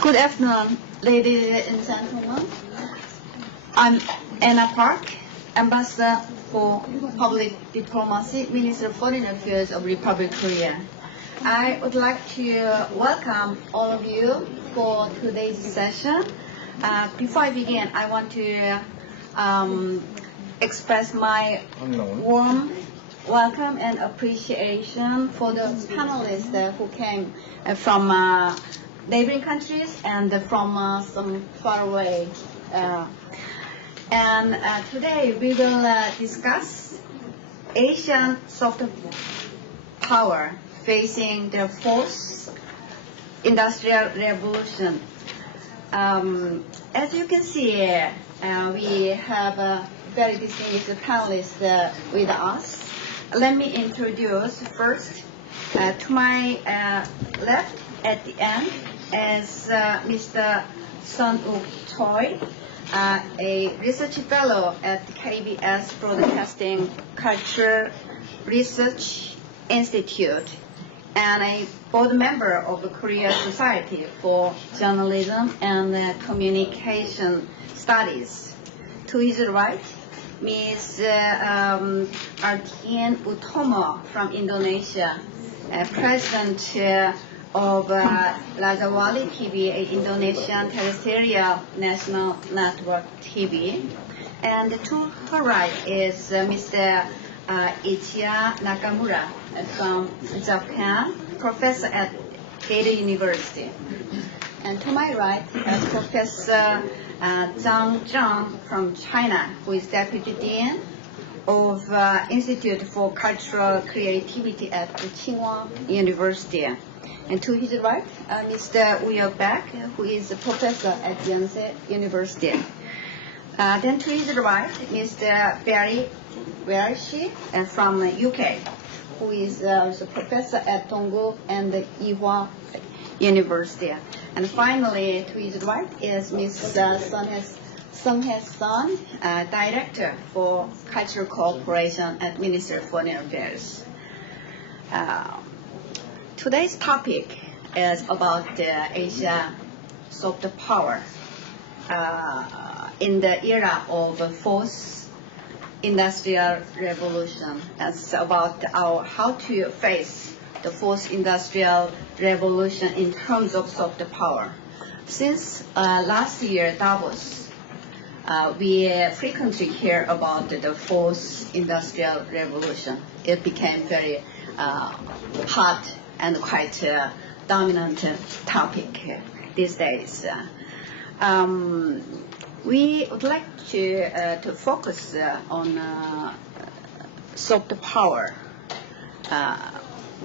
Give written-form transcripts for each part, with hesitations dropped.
Good afternoon, ladies and gentlemen. I'm Anna Park, Ambassador for Public Diplomacy, Minister of Foreign Affairs of Republic of Korea. I would like to welcome all of you for today's session. Before I begin, I want to express my warm welcome and appreciation for the panelists who came from neighboring countries and from some far away. Today we will discuss Asian soft power facing the fourth industrial revolution. As you can see, we have a very distinguished panelists with us. Let me introduce first to my left at the end is Mr. Sun-Uk Choi, a research fellow at the KBS Broadcasting Culture Research Institute and a board member of the Korea Society for Journalism and Communication Studies. To his right, Ms. Artien Utomo from Indonesia, President of Rajawali TV, an Indonesian terrestrial national network TV. And to her right is Mr. Ichiya Nakamura from Japan, professor at Jeju University. And to my right is Professor Zhang Zhang from China, who is Deputy Dean of Institute for Cultural Creativity at the Tsinghua University. And to his right, Mr. Uyo Baek, who is a professor at Yonsei University. Then to his right, Mr. Barry Welsh from UK, who is also a professor at Tonggu and Ewha University. And finally, to his right is Ms. Sung-Hae Son, Director for Cultural Cooperation at Ministry of Foreign Affairs. Today's topic is about Asia soft power in the era of the fourth industrial revolution. It's about how to face the fourth industrial revolution in terms of soft power. Since last year, Davos, we frequently hear about the fourth industrial revolution. It became very hot and quite dominant topic these days. We would like to focus on soft power,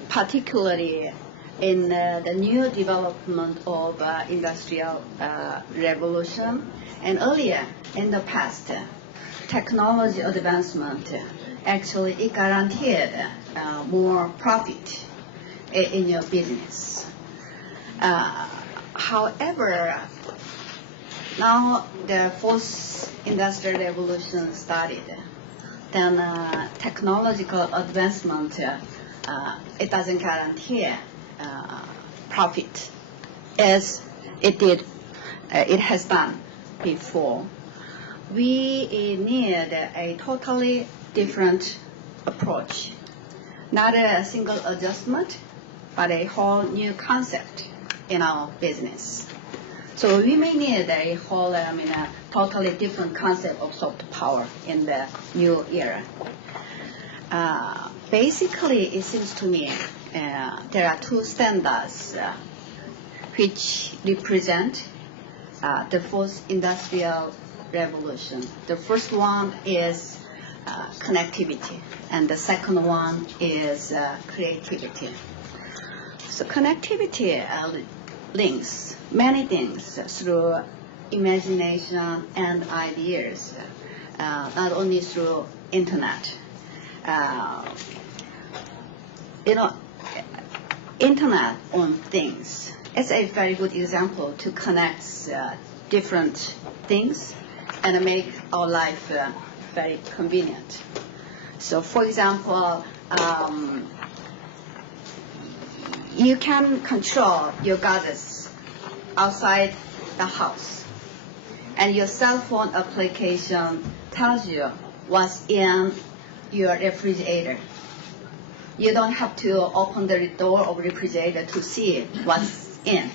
particularly in the new development of industrial revolution. And earlier in the past, technology advancement actually it guaranteed more profit in your business. However, now the fourth industrial revolution started. Then technological advancement it doesn't guarantee profit as it has done before. We need a totally different approach, not a single adjustment, but a whole new concept in our business. So we may need a whole, a totally different concept of soft power in the new era. Basically, it seems to me there are two standards which represent the fourth industrial revolution. The first one is connectivity, and the second one is creativity. So connectivity links many things through imagination and ideas, not only through internet. Internet on things. It's a very good example to connect different things and make our life very convenient. So, for example, You can control your gadgets outside the house, and your cell phone application tells you what's in your refrigerator. You don't have to open the door of the refrigerator to see what's in.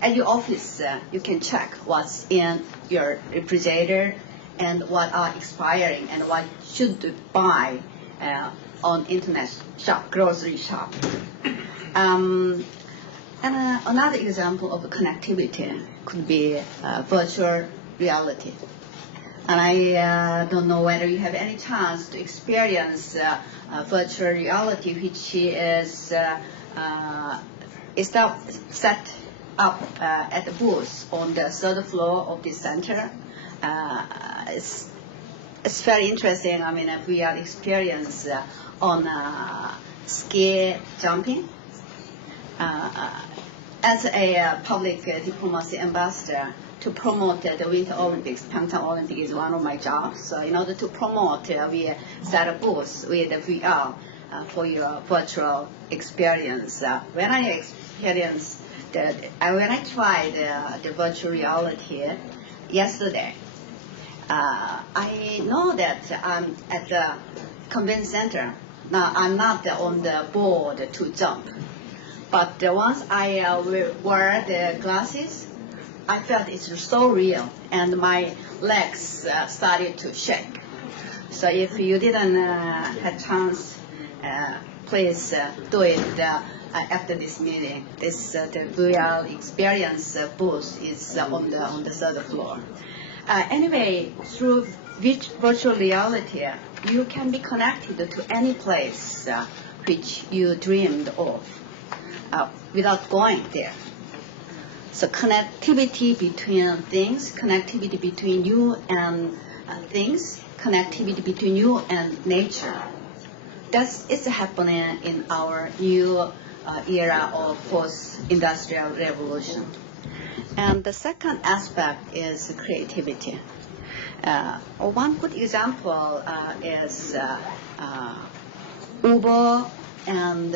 At your office, you can check what's in your refrigerator and what are expiring and what should buy on internet shop, grocery shop. And another example of connectivity could be virtual reality. And I don't know whether you have any chance to experience virtual reality, which is set up at the booth on the third floor of the center. It's very interesting. I mean, we are experienced on ski jumping. As a public diplomacy ambassador to promote the Winter Olympics, Pyeongchang Olympic is one of my jobs. So in order to promote, we set a booth with VR for your virtual experience. When I tried the virtual reality yesterday, I know that I'm at the convention center. Now I'm not on the board to jump, but once I wear the glasses, I felt it's so real, and my legs started to shake. So if you didn't have chance, please do it after this meeting. This the VR experience booth is on the third floor. Anyway, through virtual reality, you can be connected to any place which you dreamed of without going there. So connectivity between things, connectivity between you and things, connectivity between you and nature. It's happening in our new era of post-industrial revolution. And the second aspect is creativity. One good example is Uber and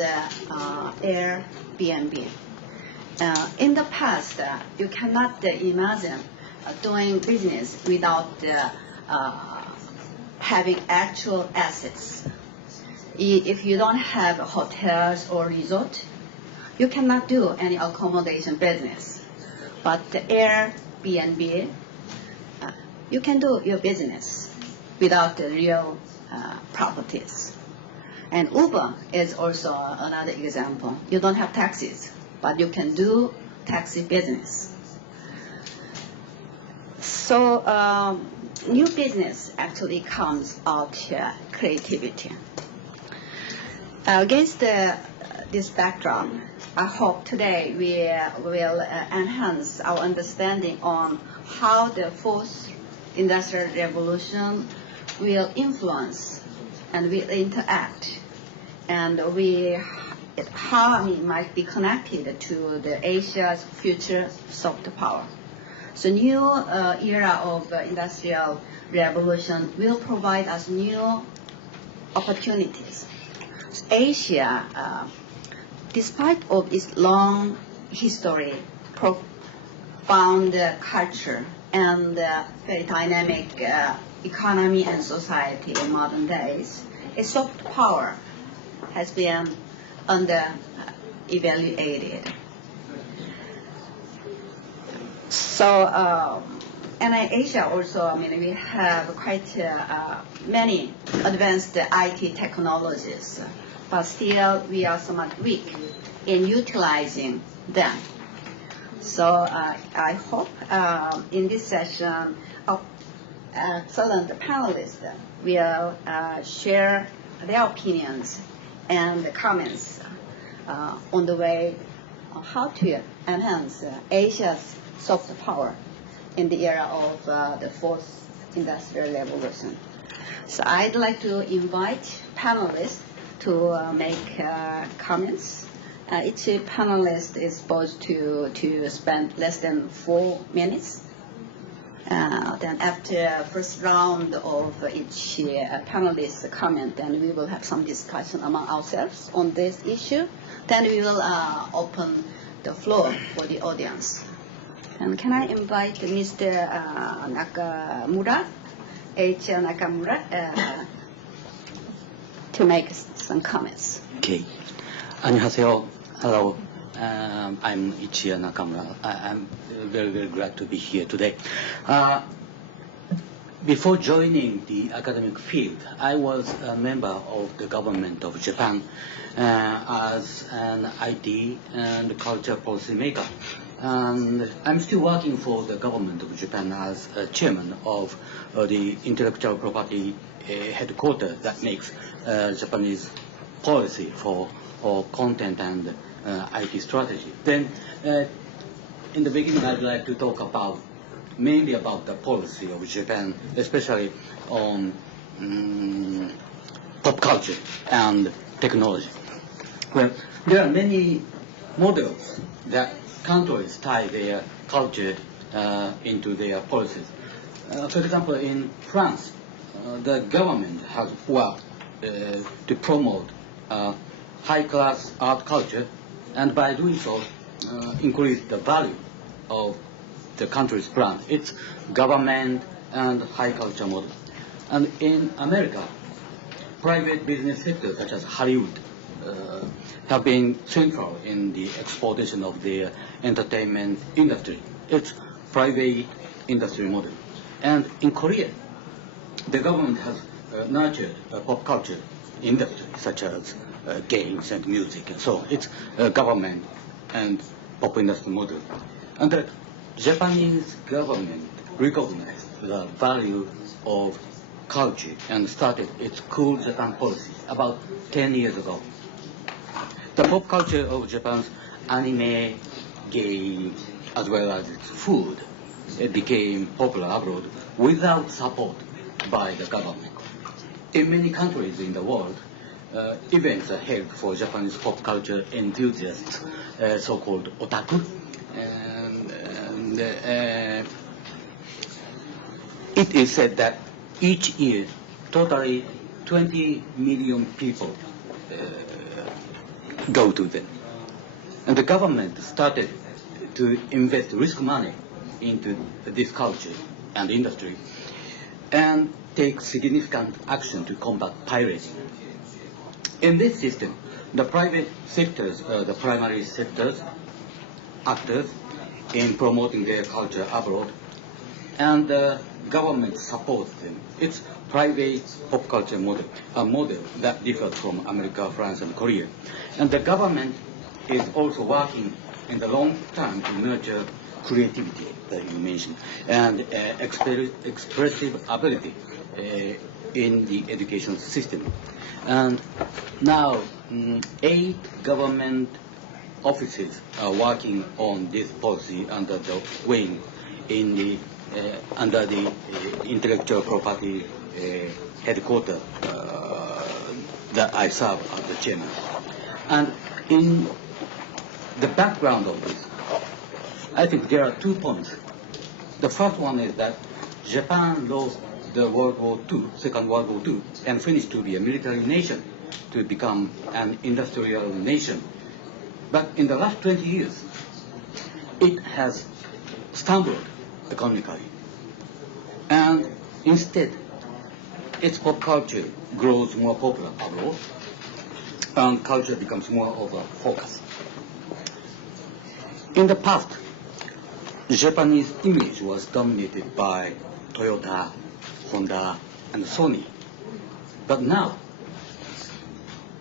Airbnb. In the past, you cannot imagine doing business without having actual assets. If you don't have hotels or resort, you cannot do any accommodation business. But the Airbnb, you can do your business without the real properties. And Uber is also another example. You don't have taxis, but you can do taxi business. So new business actually comes out creativity. Against this backdrop, I hope today we will enhance our understanding on how the fourth industrial revolution will influence and will interact, and how it might be connected to the Asia's future soft power. So new era of industrial revolution will provide us new opportunities. Asia, despite of its long history, profound culture, and very dynamic economy and society in modern days, its soft power has been under-evaluated. So, and in Asia also, I mean, we have quite many advanced IT technologies, but still we are somewhat weak in utilizing them. So I hope in this session, excellent panelists will share their opinions and comments on the way how to enhance Asia's soft power in the era of the fourth industrial revolution. So I'd like to invite panelists to make comments. Each panelist is supposed to spend less than 4 minutes. Then after first round of each panelist comment, then we will have some discussion among ourselves on this issue. Then we will open the floor for the audience. And can I invite Mr. Nakamura, H. Nakamura, to make some comments. Okay. 안녕하세요. Hello. I'm Ichiya Nakamura. I'm very, very glad to be here today. Before joining the academic field, I was a member of the government of Japan as an IT and culture policymaker. And I'm still working for the government of Japan as a chairman of the intellectual property headquarters that makes Japanese policy for content and IT strategy. Then, in the beginning, I'd like to talk mainly about the policy of Japan, especially on pop culture and technology. Well, there are many models that countries tie their culture into their policies. For example, in France, the government has worked to promote high-class art culture, and by doing so, increase the value of the country's brand, its government and high culture model. And in America, private business sectors such as Hollywood have been central in the exploitation of their entertainment industry, its private industry model. And in Korea, the government has nurtured a pop culture industry such as games and music and so on. It's a government and pop industry model. And the Japanese government recognized the value of culture and started its Cool Japan policy about 10 years ago. The pop culture of Japan's anime, games, as well as its food, it became popular abroad without support by the government. In many countries in the world, events are held for Japanese pop culture enthusiasts, so-called otaku. And it is said that each year, totally 20 million people go to them. And the government started to invest risk money into this culture and industry and take significant action to combat piracy. In this system, the private sectors, the primary sectors, actors in promoting their culture abroad, and the government supports them. It's private pop culture model, a model that differs from America, France, and Korea. And the government is also working in the long term to nurture creativity, that you mentioned, and expressive ability in the education system. And now, 8 government offices are working on this policy under the wing in the under the intellectual property headquarters that I serve as the chairman. And in the background of this, I think there are 2 points. The first one is that Japan lost the World War II, Second World War II, and finished to be a military nation to become an industrial nation. But in the last 20 years, it has stumbled economically. And instead, its pop culture grows more popular abroad, and culture becomes more of a focus. In the past, the Japanese image was dominated by Toyota, Honda, and Sony. But now,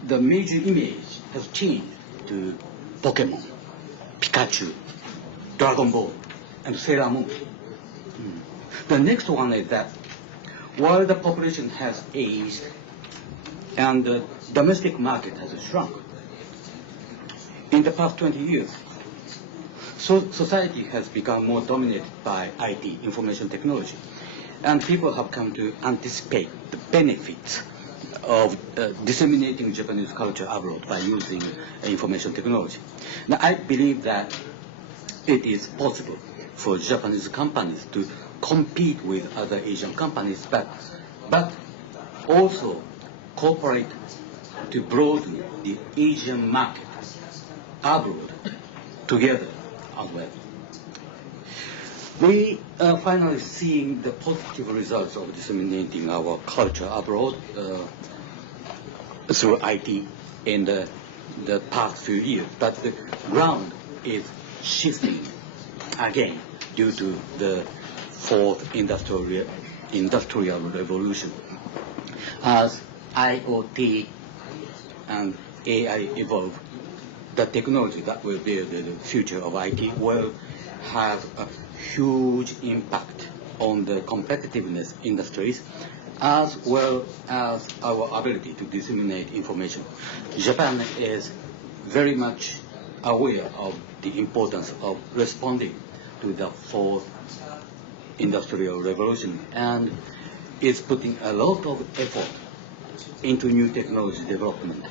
the major image has changed to Pokemon, Pikachu, Dragon Ball, and Sailor Moon. The next one is that while the population has aged and the domestic market has shrunk, in the past 20 years, society has become more dominated by IT, information technology, and people have come to anticipate the benefits of disseminating Japanese culture abroad by using information technology. Now, I believe that it is possible for Japanese companies to compete with other Asian companies, but also cooperate to broaden the Asian market abroad together as well. We are finally seeing the positive results of disseminating our culture abroad through IT in the past few years, but the ground is shifting again due to the fourth industrial revolution. As IoT and AI evolve, the technology that will build the future of IT will have a huge impact on the competitiveness industries as well as our ability to disseminate information. Japan is very much aware of the importance of responding to the fourth industrial revolution and is putting a lot of effort into new technology development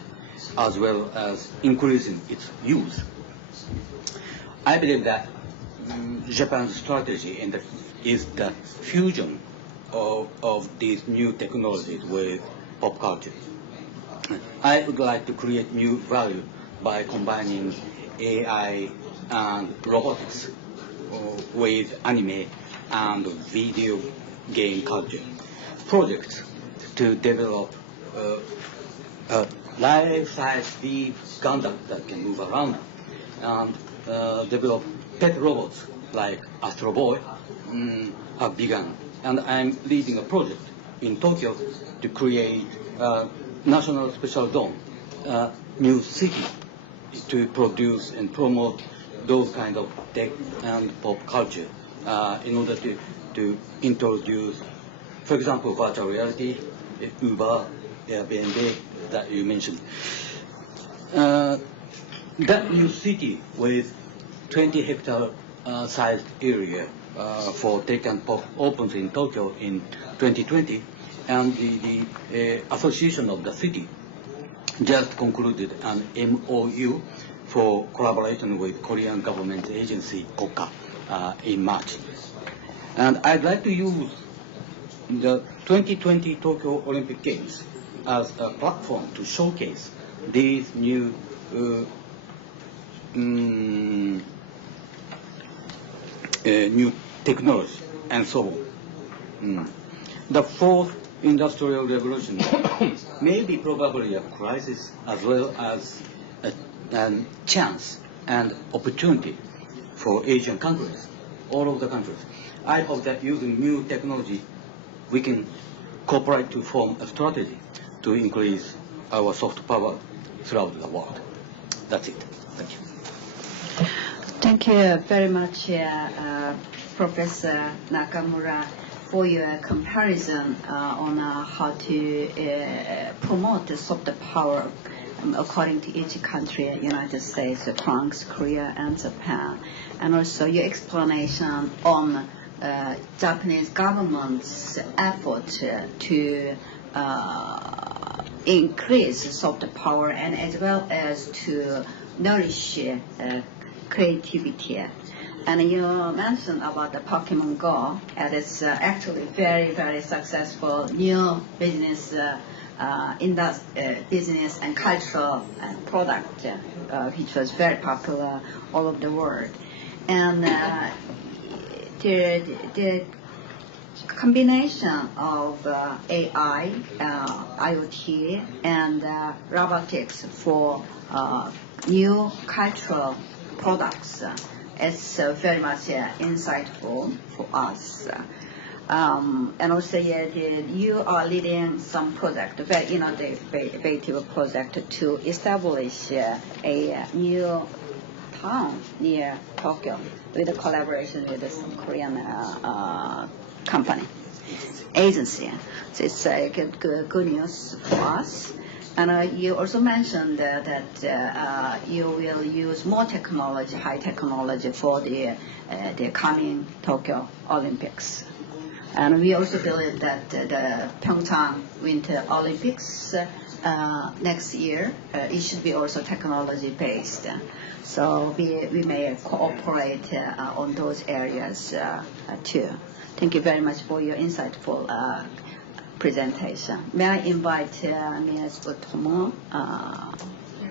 as well as increasing its use. I believe that Japan's strategy is the fusion of these new technologies with pop culture. I would like to create new value by combining AI and robotics with anime and video game culture. Projects to develop a life-size big Gundam that can move around and develop pet robots like Astro Boy have begun. And I'm leading a project in Tokyo to create a national special dome, a new city to produce and promote those kind of tech and pop culture in order to introduce, for example, virtual reality, Uber, Airbnb that you mentioned. That new city with 20-hectare sized area for tech and pop opens in Tokyo in 2020, and the association of the city just concluded an MOU for collaboration with Korean government agency KOKA in March. And I'd like to use the 2020 Tokyo Olympic Games as a platform to showcase these new new technology and so on. The fourth industrial revolution may be probably a crisis as well as a chance and opportunity for Asian countries, all of the countries. I hope that using new technology we can cooperate to form a strategy to increase our soft power throughout the world. That's it. Thank you. Thank you very much, Professor Nakamura, for your comparison on how to promote the soft power according to each country, United States, France, Korea, and Japan, and also your explanation on Japanese government's effort to increase soft power and as well as to nourish creativity. And you mentioned about the Pokemon Go, and it's actually very, very successful new business, business and cultural product, which was very popular all over the world. And the combination of AI, IoT, and robotics for new cultural products is very much insightful for us. And also, you are leading some project, very innovative project to establish a new town near Tokyo with a collaboration with some Korean company, agency. So it's good news for us. And you also mentioned that you will use more technology, high technology, for the coming Tokyo Olympics. And we also believe that the Pyeongchang Winter Olympics next year, it should be also technology-based. So we may cooperate on those areas too. Thank you very much for your insightful presentation. May I invite Ms. Utomo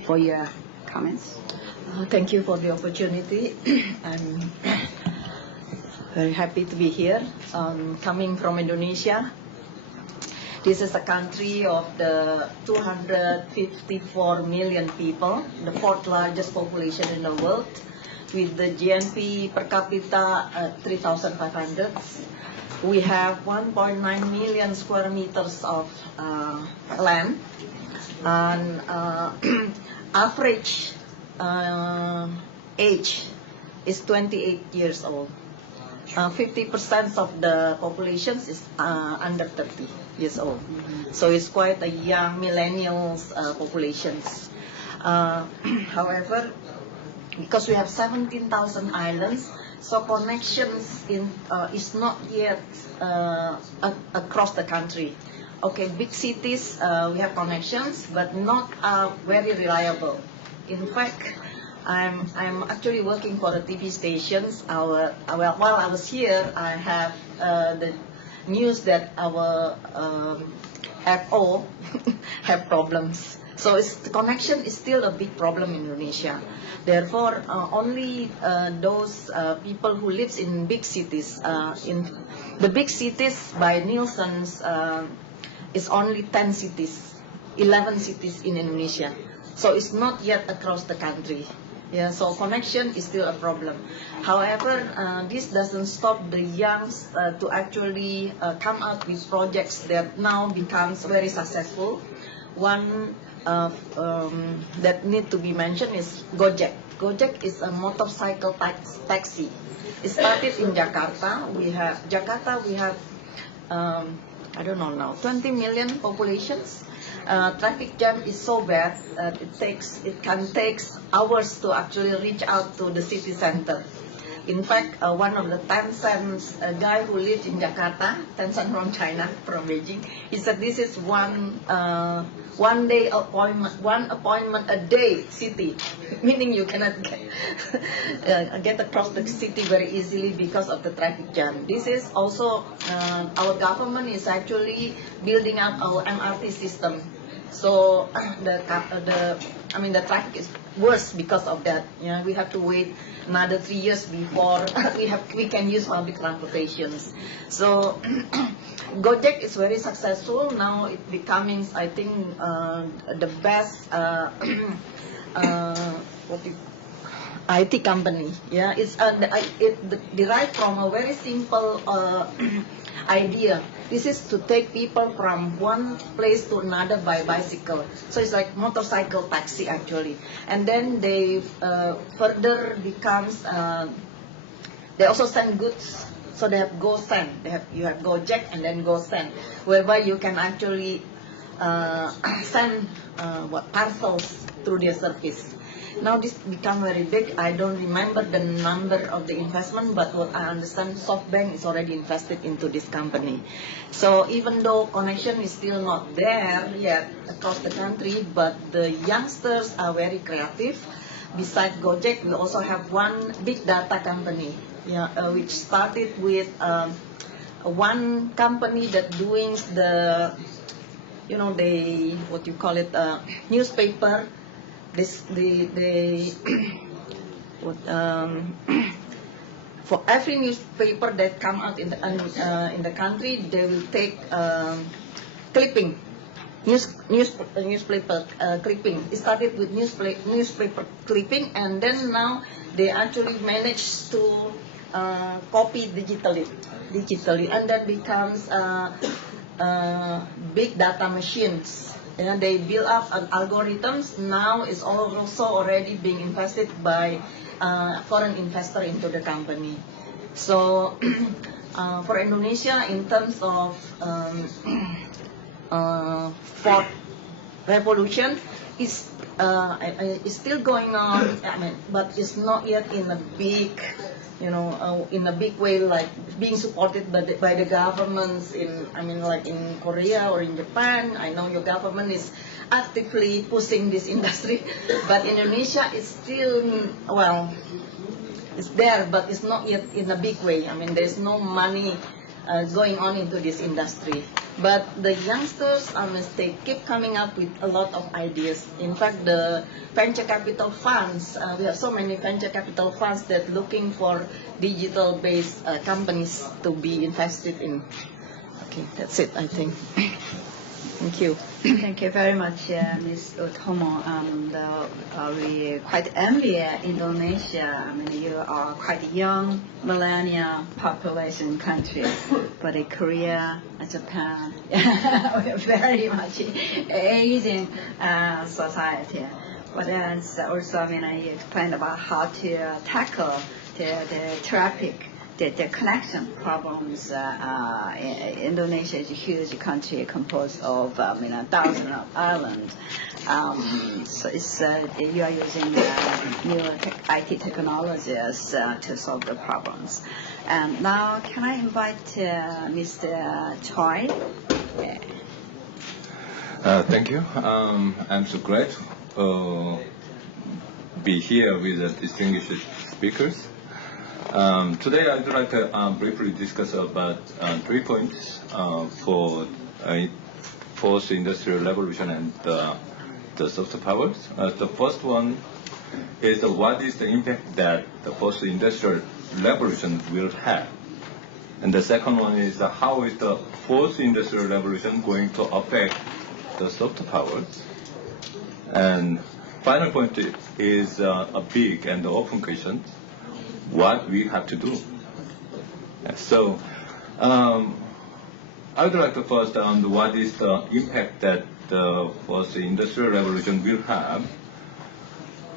for your comments? Thank you for the opportunity. I'm very happy to be here. Coming from Indonesia. This is a country of the 254 million people, the fourth largest population in the world, with the GNP per capita 3,500. We have 1.9 million square meters of land, and average age is 28 years old. 50% of the population is under 30 years old. So it's quite a young millennials populations. However, because we have 17,000 islands, so connections is not yet across the country. Okay, big cities we have connections, but not very reliable. In fact, I'm actually working for the TV stations. While I was here, I have the news that our FO have problems. So the connection is still a big problem in Indonesia. Therefore, only those people who live in big cities, in the big cities by Nielsen's, is only 10 cities, 11 cities in Indonesia. So it's not yet across the country. Yeah, so connection is still a problem. However, this doesn't stop the youngs to actually come up with projects that now becomes very successful. One that need to be mentioned is Gojek. Gojek is a motorcycle taxi. It started in Jakarta. We have I don't know now, 20 million populations. Traffic jam is so bad that it can take hours to actually reach out to the city center. In fact, one of the Tencent guy who lived in Jakarta, Tencent from China, from Beijing, he said this is one appointment a day city, meaning you cannot get across the city very easily because of the traffic jam. This is also our government is actually building up our MRT system. So the traffic is worse because of that. Yeah, we have to wait another 3 years before we can use public transportations. So Gojek is very successful now. It becoming, I think, the best IT company. Yeah, it derived from a very simple idea. This is to take people from one place to another by bicycle. So it's like motorcycle taxi actually. And then they further becomes, they also send goods. So they have GoSend. You have Gojek and then GoSend, whereby you can actually send parcels through their service. Now this become very big. I don't remember the number of the investment, but what I understand, SoftBank is already invested into this company. So even though connection is still not there yet across the country, but the youngsters are very creative. Besides Gojek, we also have one big data company, which started with one company that doing the, newspaper. For every newspaper that come out in the country, they will take clipping, newspaper clipping. It started with newspaper clipping, and then now they actually managed to copy digitally, and that becomes big data machines. They build up algorithms. Now it's also already being invested by foreign investor into the company. So for Indonesia, in terms of fourth revolution, is still going on. But it's not yet in a big, in a big way, like being supported by the governments in, like in Korea or in Japan. I know your government is actively pushing this industry. But Indonesia is still, well, it's there, but it's not yet in a big way. I mean, there's no money going on into this industry. But the youngsters, they keep coming up with a lot of ideas. In fact, the venture capital funds, we have so many venture capital funds that looking for digital-based companies to be invested in. Okay, that's it, I think. Thank you. Thank you very much, Ms. Utomo. We quite envy Indonesia. I mean, you are quite young millennial population country, but Korea, Japan, we're very much aging society. But also, I mean, you explained about how to tackle the traffic. The connection problems. Indonesia is a huge country composed of thousands of islands. So it's, you are using new IT technologies to solve the problems. And now, can I invite Mr. Choi? Thank you. I'm so glad to be here with the distinguished speakers. Today I'd like to briefly discuss about 3 points for fourth industrial revolution and the soft powers. The first one is what is the impact that the fourth industrial revolution will have. And the second one is how is the fourth industrial revolution going to affect the soft powers. And final point is a big and open question. What we have to do. So, I would like to first what is the impact that the fourth industrial revolution will have.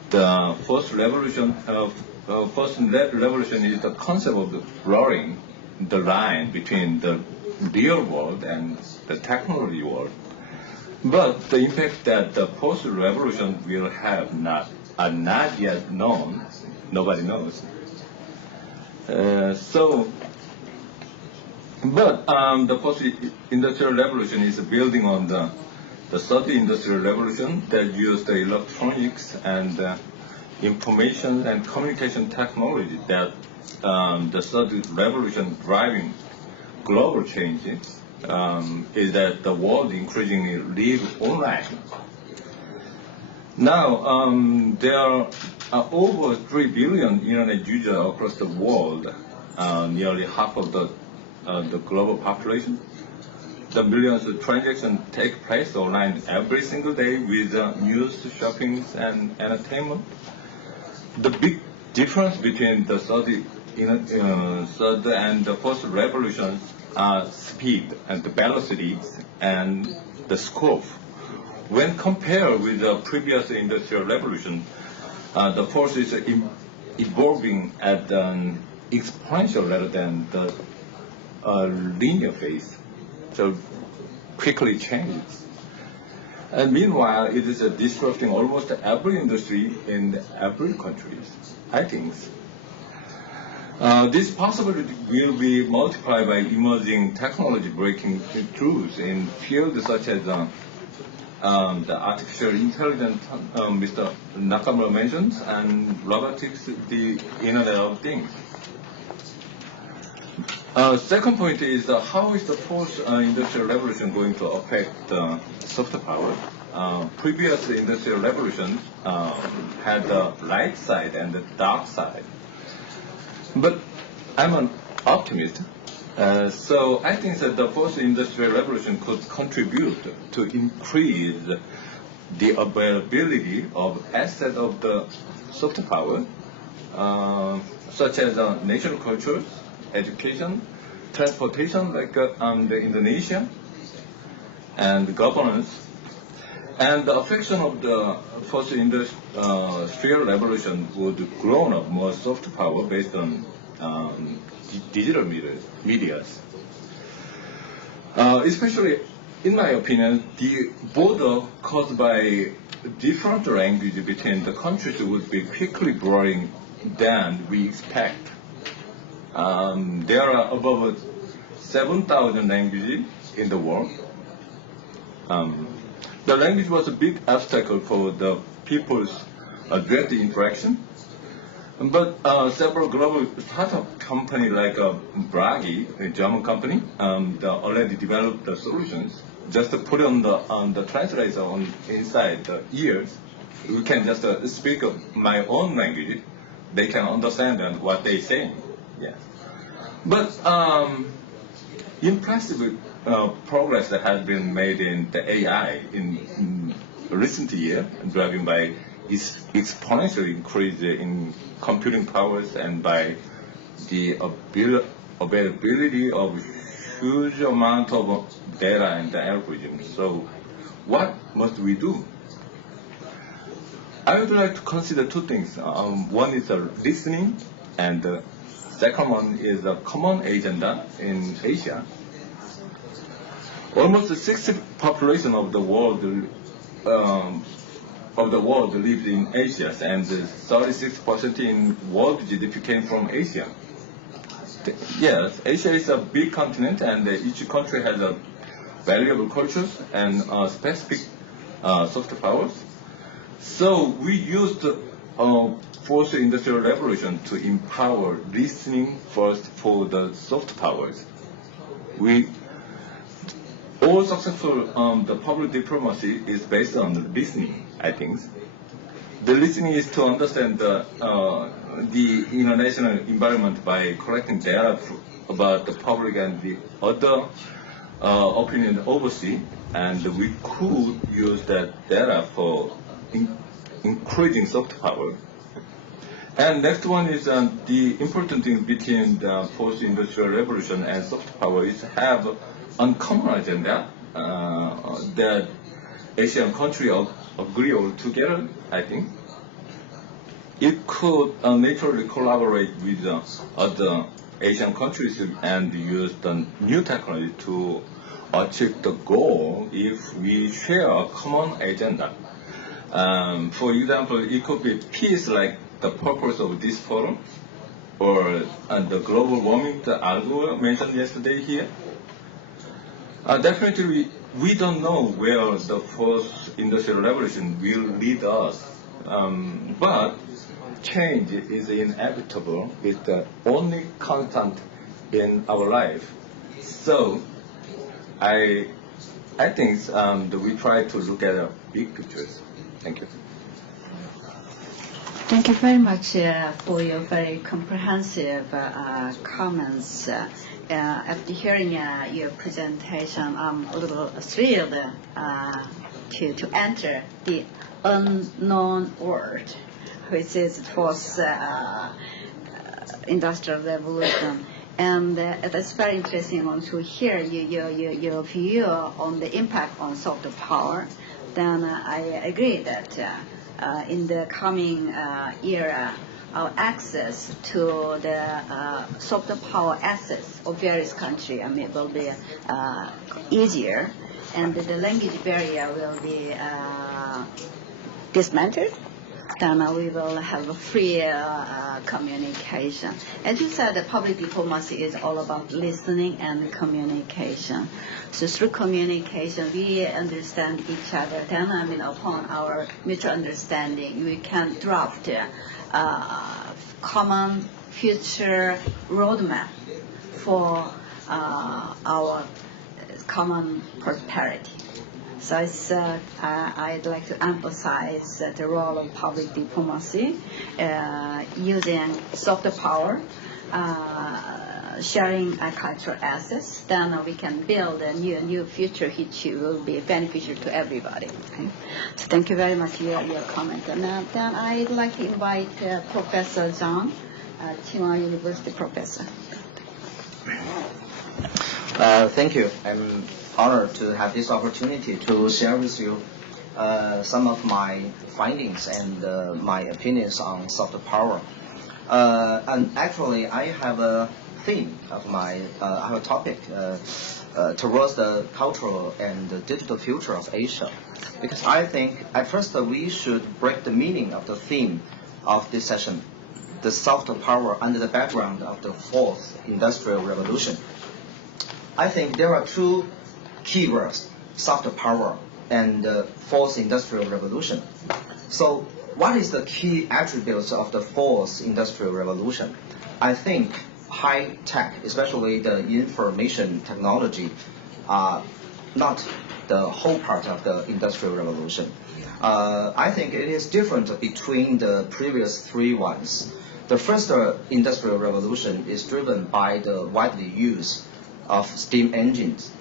The fourth revolution is the concept of blurring the line between the real world and the technology world. But the impact that the fourth revolution will have are not yet known. Nobody knows. The fourth industrial revolution is building on the third industrial revolution that used the electronics and information and communication technology that the third revolution driving global change is that the world increasingly lives online. Now, there are over 3 billion internet users across the world, nearly half of the global population. The millions of transactions take place online every single day with news, shopping, and entertainment. The big difference between the third and the fourth revolution are speed and the velocity and the scope. When compared with the previous industrial revolution, the force is evolving at an exponential rather than the linear phase, so quickly changes. And meanwhile, it is disrupting almost every industry in every country, I think. This possibility will be multiplied by emerging technology breakthroughs in fields such as the artificial intelligence Mr. Nakamura mentioned, and robotics, the Internet of Things. Second point is how is the fourth industrial revolution going to affect soft power? Previous industrial revolutions had the light side and the dark side. But I'm an optimist. So I think that the fourth industrial revolution could contribute to increase the availability of assets of the soft power, such as national cultures, education, transportation like the Indonesia, and governance. And the affection of the fourth industrial revolution would grow up more soft power based on digital medias. Especially, in my opinion, the border caused by different language between the countries would be quickly growing than we expect. There are above 7,000 languages in the world. the language was a big obstacle for the people's direct interaction. But several global startup companies like Bragi, a German company, they already developed the solutions. Just to put on the translator on inside the ears, we can just speak my own language. They can understand what they say. Yeah. But impressive progress that has been made in the AI in recent years, driven by its exponential increase in computing powers and by the availability of huge amount of data and the algorithms. So what must we do? I would like to consider two things. One is listening, and the second one is a common agenda in Asia. Almost 60% population of the world lives in Asia, and 36% in world GDP came from Asia. Yes, Asia is a big continent, and each country has a valuable cultures and specific soft powers. So we used fourth industrial revolution to empower listening first for the soft powers. All successful the public diplomacy is based on listening, I think. The listening is to understand the international environment by collecting data about the public and the other opinion overseas, and we could use that data for increasing soft power. And next one is the important thing between the post-industrial revolution and soft power is have uncommon agenda that Asian countries agree all together, I think. It could naturally collaborate with other Asian countries and use the new technology to achieve the goal if we share a common agenda. For example, it could be peace, like the purpose of this forum, or the global warming that Algo mentioned yesterday here. Definitely, we don't know where the fourth industrial revolution will lead us, but change is inevitable. It's the only constant in our life. So, I think that we try to look at the big pictures. Thank you. Thank you very much for your very comprehensive comments. After hearing your presentation, I'm a little thrilled to enter the unknown world, which is fourth industrial revolution. And that's very interesting to hear your view on the impact on soft power. Then I agree that in the coming era, our access to the soft power assets of various countries will be easier, and the language barrier will be dismantled. Then we will have a free communication. As you said, the public diplomacy is all about listening and communication. So through communication, we understand each other. Then, upon our mutual understanding, we can draft common future roadmap for our common prosperity. So I'd like to emphasize the role of public diplomacy, using soft power, sharing cultural assets. Then we can build a new future which will be beneficial to everybody. Okay? So thank you very much for your comment. And then I'd like to invite Professor Zhang, Tsinghua University professor. Thank you. I'm honored to have this opportunity to share with you some of my findings and my opinions on soft power. And actually, I have a theme of I have a topic towards the cultural and the digital future of Asia, because I think at first we should break the meaning of the theme of this session, the soft power under the background of the fourth industrial revolution. I think there are two keywords, soft power and the fourth industrial revolution. So what is the key attributes of the fourth industrial revolution? I think high tech, especially the information technology, are not the whole part of the industrial revolution. I think it is different between the previous three ones. The first industrial revolution is driven by the widely use of steam engines,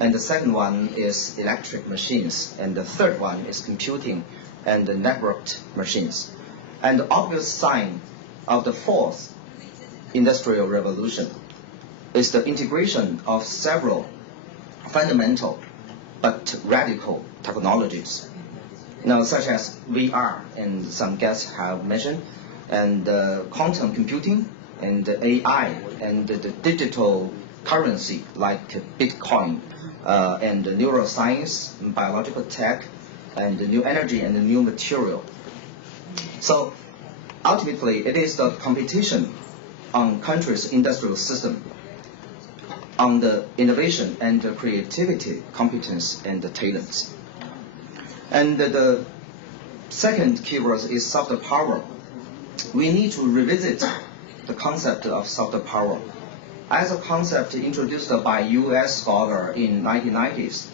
and the second one is electric machines, and the third one is computing and the networked machines. And the obvious sign of the fourth industrial revolution is the integration of several fundamental but radical technologies, such as VR, and some guests have mentioned, and quantum computing, and AI, and the digital currency like Bitcoin, and neuroscience, biological tech, and new energy and new material. So ultimately, it is the competition on countries' industrial system, on the innovation and the creativity, competence, and the talents. And the second keyword is soft power. We need to revisit the concept of soft power. As a concept introduced by US scholar in 1990s,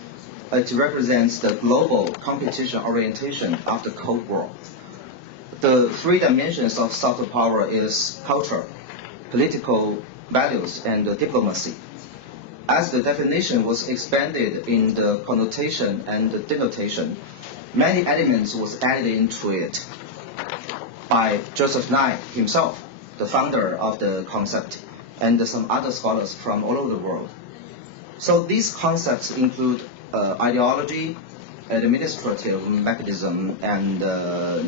it represents the global competition orientation of the Cold War. The three dimensions of soft power is culture, political values, and diplomacy. As the definition was expanded in the connotation and the denotation, many elements was added into it by Joseph Nye himself, the founder of the concept, and some other scholars from all over the world. So these concepts include ideology, administrative mechanism, and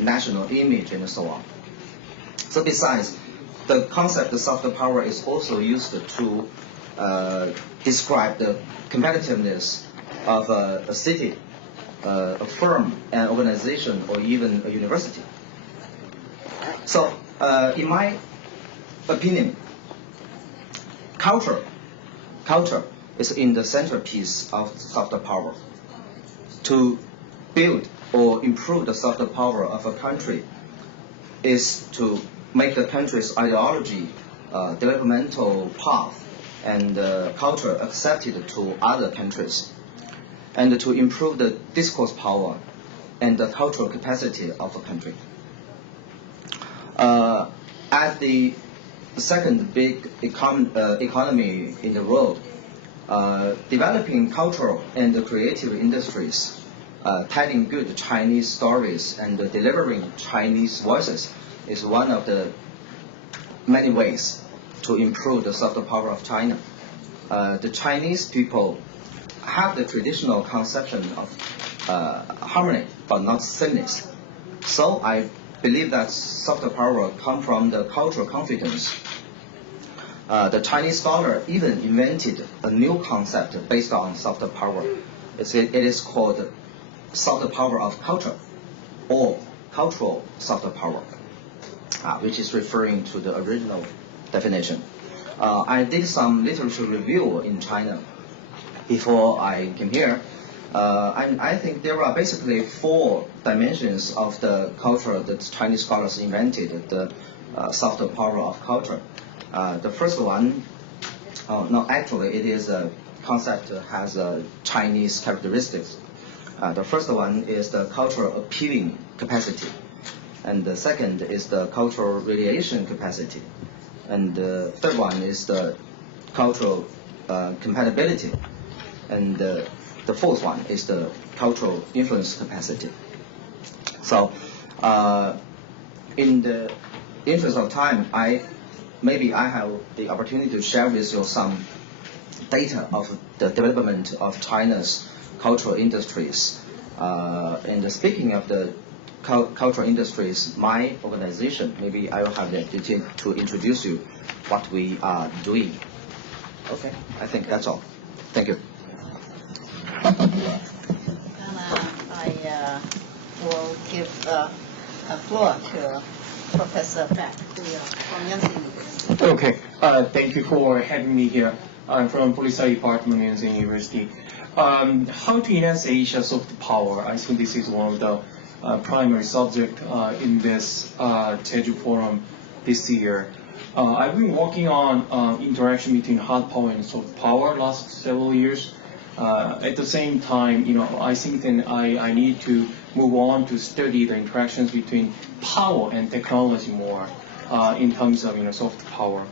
national image, and so on. So besides, the concept of soft power is also used to describe the competitiveness of a city, a firm, an organization, or even a university. So, in my opinion, culture is in the centerpiece of soft power. To build or improve the soft power of a country is to make the country's ideology, developmental path, and culture accepted to other countries, and to improve the discourse power and the cultural capacity of a country. As the second big economy in the world, developing cultural and creative industries, telling good Chinese stories and delivering Chinese voices is one of the many ways to improve the soft power of China. The Chinese people have the traditional conception of harmony, but not sameness. So I believe that soft power comes from the cultural confidence. The Chinese scholar even invented a new concept based on soft power. It is called soft power of culture, or cultural soft power, which is referring to the original definition. I did some literature review in China before I came here, and I think there are basically four dimensions of the culture that Chinese scholars invented, the soft power of culture. The first one, no, actually it is a concept that has Chinese characteristics. The first one is the cultural appealing capacity, and the second is the cultural radiation capacity, and the third one is the cultural compatibility, and the fourth one is the cultural influence capacity. So, in the interest of time, maybe I have the opportunity to share with you some data of the development of China's cultural industries. And speaking of the cultural industries, my organization, maybe I will have the opportunity to introduce you what we are doing. Okay, I think that's all. Thank you. I will give a floor to Professor Beck from Yangtze University. Okay, thank you for having me here. I'm from Policy Department, Yangtze University. How to enhance Asia soft power? I think this is one of the primary subject in this Jejuporam this year. I've been working on interaction between hard power and soft power last several years. At the same time, I think then I need to move on to study the interactions between power and technology more in terms of soft power.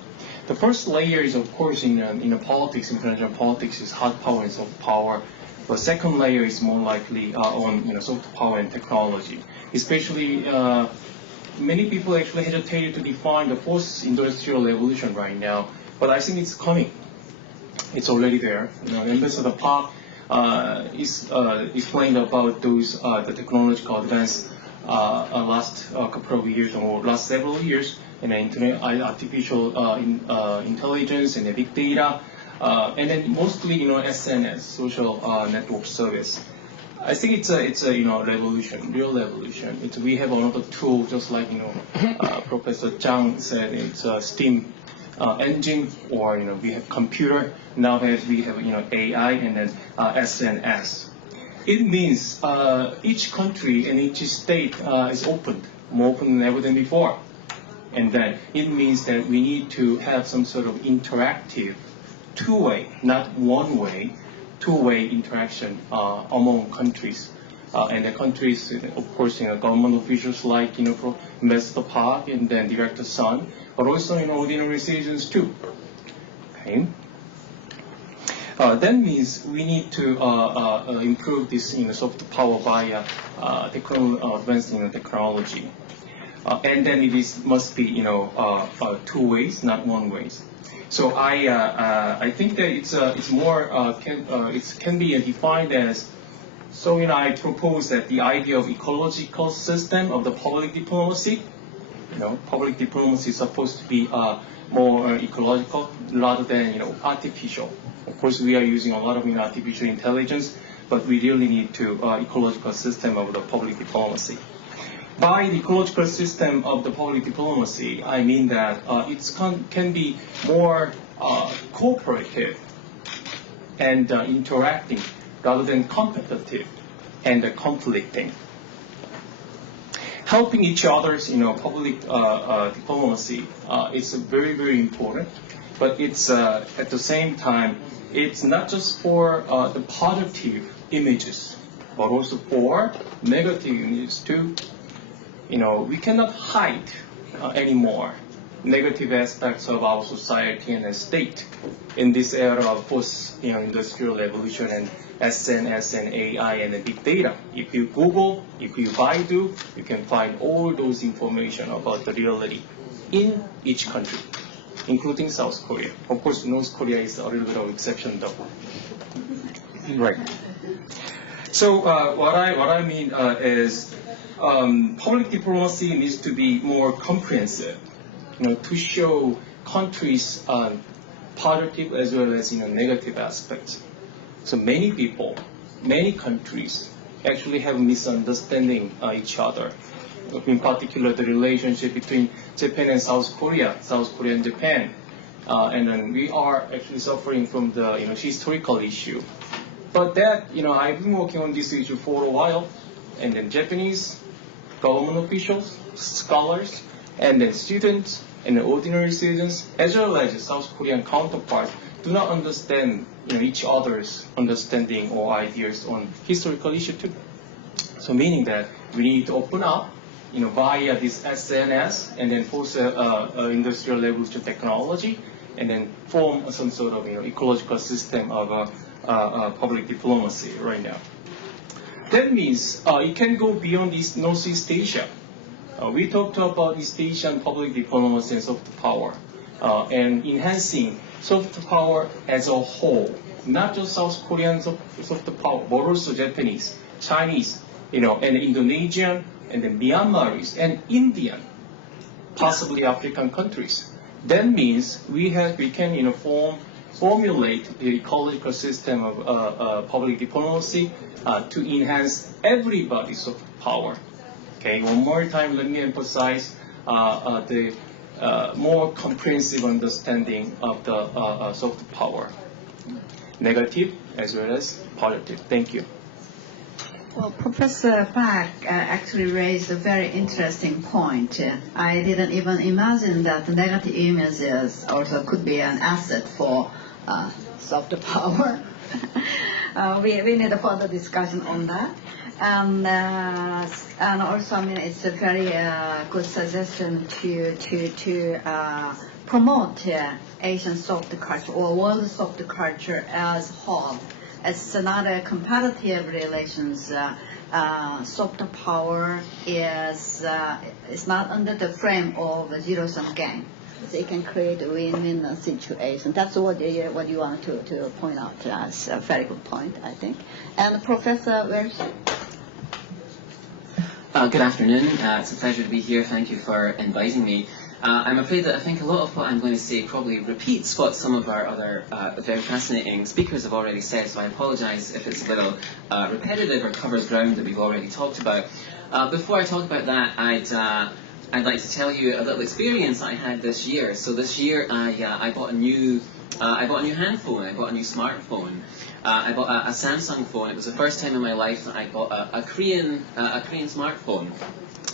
The first layer is, of course, in politics, international politics, is hard power and soft power. The second layer is more likely on soft power and technology. Especially, many people actually hesitated to define the fourth industrial revolution right now, but I think it's coming. It's already there. Ambassador Park explained about those the technological advance last couple of years or last several years in internet, artificial intelligence and big data, and then mostly SNS, social network service. I think it's a revolution, real revolution. We have another tool, just like Professor Chang said, it's a steam engine, or we have computer. Nowadays we have AI and then SNS. It means each country and each state is open, more open than ever than before. And then it means that we need to have some sort of interactive, two-way, not one-way, two-way interaction among countries. And the countries, of course, government officials like, Ambassador Park and then Director Sun, but also, ordinary citizens too. Okay. That means we need to improve this, soft power by advancing technology. And then it must be, two ways, not one ways. So I think that it's more it can be defined as. So I propose that the idea of ecological system of the public diplomacy. Public diplomacy is supposed to be more ecological rather than artificial. Of course, we are using a lot of artificial intelligence, but we really need to ecological system of the public diplomacy. By the ecological system of the public diplomacy, I mean that it can be more cooperative and interacting rather than competitive and conflicting. Helping each other's, public diplomacy is very, very important, but it's at the same time, it's not just for the positive images, but also for negative images too. We cannot hide anymore negative aspects of our society and state in this era of post-industrial revolution and SNS and AI and big data. If you Google, if you Baidu, you can find all those information about the reality in each country, including South Korea. Of course, North Korea is a little bit of exception though. Right. So what I mean is public diplomacy needs to be more comprehensive, to show countries' positive as well as negative aspects. So many people, many countries actually have misunderstanding each other. In particular, the relationship between Japan and South Korea and Japan, and then we are actually suffering from the historical issue. But that I've been working on this issue for a while, and then Japanese government officials, scholars, and then students and ordinary citizens, as well as South Korean counterparts, do not understand each other's understanding or ideas on historical issue too. So meaning that we need to open up, via this SNS and then force industrial revolution technology, and then form some sort of ecological system of public diplomacy right now. That means it can go beyond this Northeast Asia. We talked about East Asian public diplomacy and soft power, and enhancing soft power as a whole, not just South Korean soft power, but also Japanese, Chinese, and Indonesian, and then Myanmarese and Indian, possibly African countries. That means we can formulate the ecological system of public diplomacy to enhance everybody's soft power. Okay, one more time, let me emphasize the more comprehensive understanding of the soft power. negative as well as positive. Thank you. Well, Professor Park actually raised a very interesting point. I didn't even imagine that negative images also could be an asset for soft power. We need a further discussion on that. And also, I mean, it's a very good suggestion to promote Asian soft culture or world soft culture as whole. It's not a competitive relations. Soft power is not under the frame of a zero-sum game. So it can create a win-win situation. That's what you want to point out as a very good point, I think. And Professor Welsh? Good afternoon. It's a pleasure to be here. Thank you for inviting me. I'm afraid that I think a lot of what I'm going to say probably repeats what some of our other very fascinating speakers have already said, so I apologise if it's a little repetitive or covers ground that we've already talked about. Before I talk about that, I'd like to tell you a little experience I had this year. So this year I bought a new handphone. I bought a new smartphone. I bought a Samsung phone. It was the first time in my life that I bought a Korean smartphone.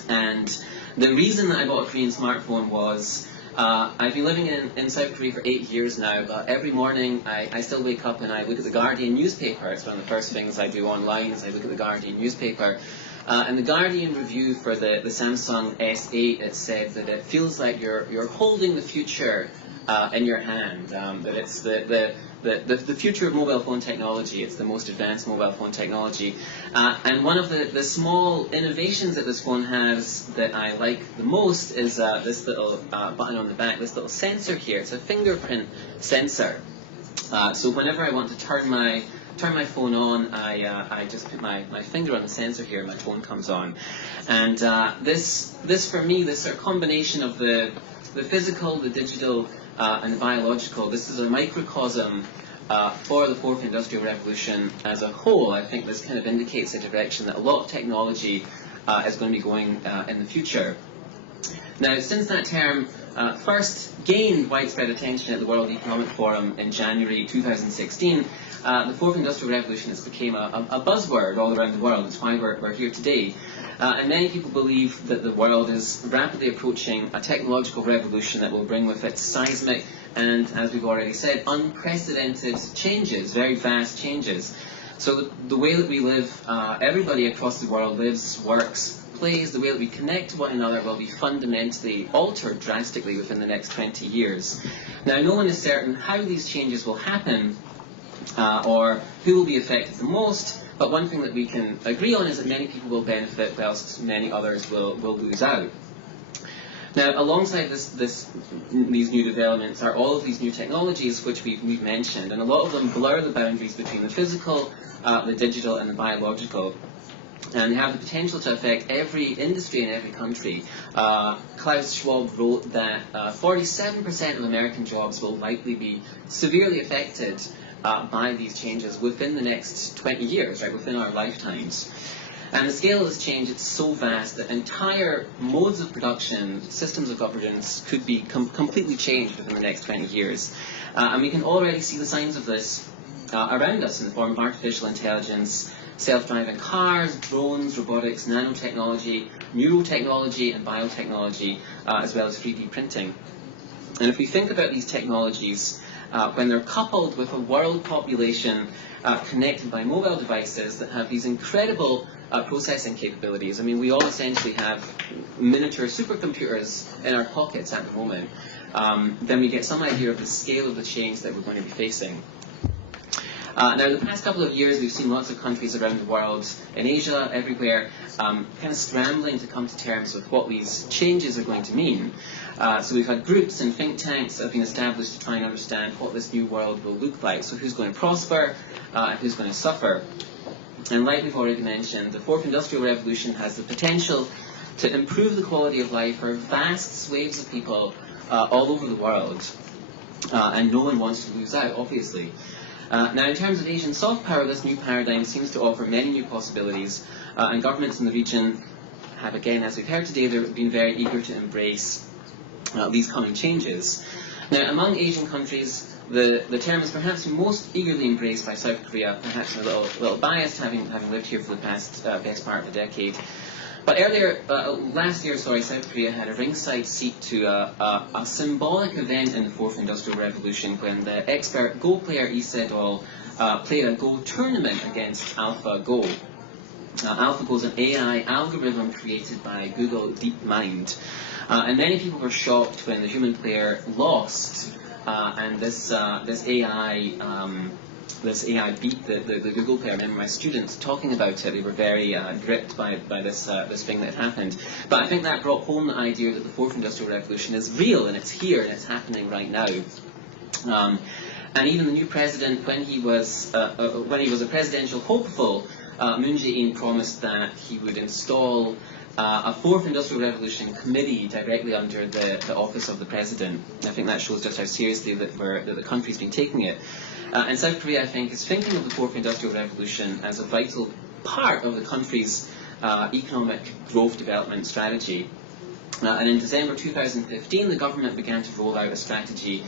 And the reason that I bought a Korean smartphone was I've been living in South Korea for 8 years now, but every morning I still wake up and I look at the Guardian newspaper. It's one of the first things I do online is I look at the Guardian newspaper. And the Guardian review for the Samsung S8, it said that it feels like you're holding the future in your hand, that it's the future of mobile phone technology. It's the most advanced mobile phone technology. And one of the small innovations that this phone has that I like the most is this little button on the back, this little sensor here. It's a fingerprint sensor. So whenever I want to turn my phone on, I just put my finger on the sensor here and my phone comes on. And this for me, this sort of combination of the physical, the digital, and the biological, this is a microcosm for the fourth industrial revolution as a whole. I think this kind of indicates a direction that a lot of technology is going to be going in the future. Now, since that term first gained widespread attention at the World Economic Forum in January 2016, the fourth industrial revolution has become a buzzword all around the world. It's why we're here today. And many people believe that the world is rapidly approaching a technological revolution that will bring with it seismic and, as we've already said, unprecedented changes, very vast changes. So the way that we live, everybody across the world lives, works, plays, the way that we connect to one another will be fundamentally altered drastically within the next 20 years. Now, no one is certain how these changes will happen or who will be affected the most, but one thing that we can agree on is that many people will benefit whilst many others will lose out. Now, alongside these new developments are all of these new technologies which we've mentioned, and a lot of them blur the boundaries between the physical, the digital, and the biological. And they have the potential to affect every industry in every country. Klaus Schwab wrote that 47% of American jobs will likely be severely affected by these changes within the next 20 years, right, within our lifetimes. And the scale of this change is so vast that entire modes of production, systems of governance could be completely changed within the next 20 years. And we can already see the signs of this around us in the form of artificial intelligence, self-driving cars, drones, robotics, nanotechnology, neurotechnology, and biotechnology, as well as 3D printing. And if we think about these technologies, when they're coupled with a world population connected by mobile devices that have these incredible processing capabilities. I mean, we all essentially have miniature supercomputers in our pockets at the moment. Then we get some idea of the scale of the change that we're going to be facing. Now, in the past couple of years, we've seen lots of countries around the world, in Asia, everywhere, kind of scrambling to come to terms with what these changes are going to mean. So we've had groups and think tanks that have been established to try and understand what this new world will look like. So who's going to prosper and who's going to suffer. And like we've already mentioned, the fourth industrial revolution has the potential to improve the quality of life for vast swathes of people all over the world. And no one wants to lose out, obviously. Now, in terms of Asian soft power, this new paradigm seems to offer many new possibilities, and governments in the region have, again, as we've heard today, they've been very eager to embrace these coming changes. Now, among Asian countries, the term is perhaps most eagerly embraced by South Korea, perhaps a little biased, having lived here for the best part of a decade. But last year, South Korea had a ringside seat to a symbolic event in the Fourth Industrial Revolution when the expert Go player Lee Se-dol played a Go tournament against AlphaGo. AlphaGo is an AI algorithm created by Google DeepMind. And many people were shocked when the human player lost, and this AI beat the Google player. I remember my students talking about it. They were very gripped by this thing that happened. But I think that brought home the idea that the Fourth Industrial Revolution is real, and it's here, and it's happening right now. And even the new president, when he was a presidential hopeful, Moon Jae-in promised that he would install a Fourth Industrial Revolution committee directly under the office of the president. I think that shows just how seriously that the country's been taking it. And South Korea, I think, is thinking of the Fourth Industrial Revolution as a vital part of the country's economic growth development strategy. And in December 2015, the government began to roll out a strategy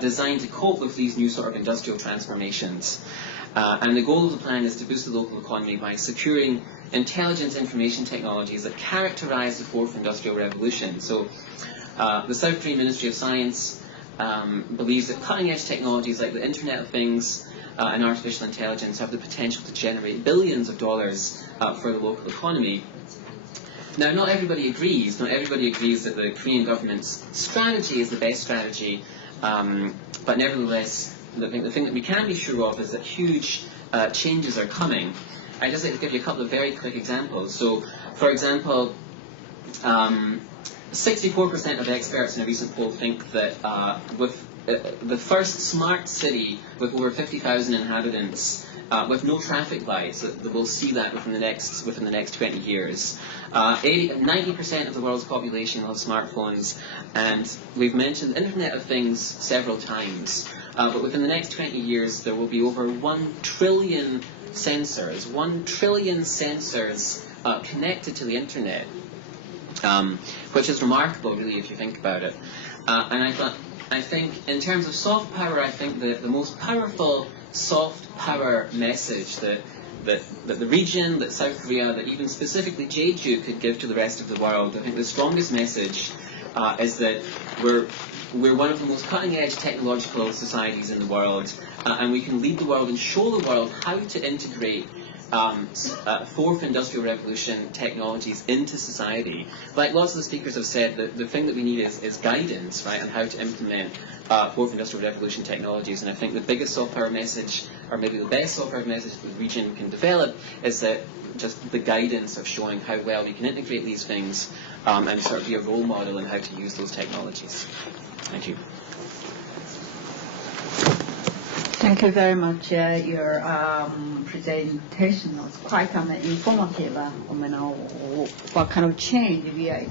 designed to cope with these new sort of industrial transformations. And the goal of the plan is to boost the local economy by securing intelligence information technologies that characterize the Fourth Industrial Revolution. So the South Korean Ministry of Science believes that cutting-edge technologies like the Internet of Things and artificial intelligence have the potential to generate billions of dollars for the local economy. Now, not everybody agrees. Not everybody agrees that the Korean government's strategy is the best strategy, but nevertheless, the thing that we can be sure of is that huge changes are coming. I'd just like to give you a couple of very quick examples. So, for example, 64% of experts in a recent poll think that with the first smart city with over 50,000 inhabitants, with no traffic lights, that we'll see that within the next 20 years. 90% of the world's population will have smartphones, and we've mentioned the Internet of Things several times. But within the next 20 years, there will be over 1 trillion sensors, 1 trillion sensors connected to the Internet, which is remarkable, really, if you think about it. And I think, in terms of soft power, I think the most powerful soft power message that the region, that South Korea, that even specifically Jeju could give to the rest of the world, I think the strongest message is that we're one of the most cutting-edge technological societies in the world, and we can lead the world and show the world how to integrate Fourth Industrial Revolution technologies into society. Like lots of the speakers have said, the thing that we need is guidance, right, on how to implement Fourth Industrial Revolution technologies. And I think the biggest soft power message, or maybe the best soft power message the region can develop, is that just the guidance of showing how well we can integrate these things and sort of be a role model in how to use those technologies. Thank you. Thank you very much. Your presentation was quite informative. We know what kind of change we are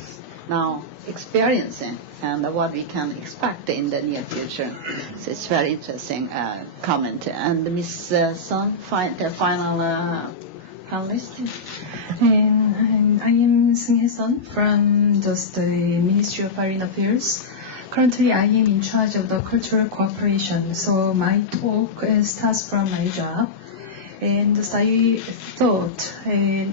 now experiencing and what we can expect in the near future. So it's very interesting comment. And Ms. Son, the final panelist. And I am Seung-Hae Son from the Ministry of Foreign Affairs. Currently, I am in charge of the cultural cooperation, so my talk starts from my job. And I thought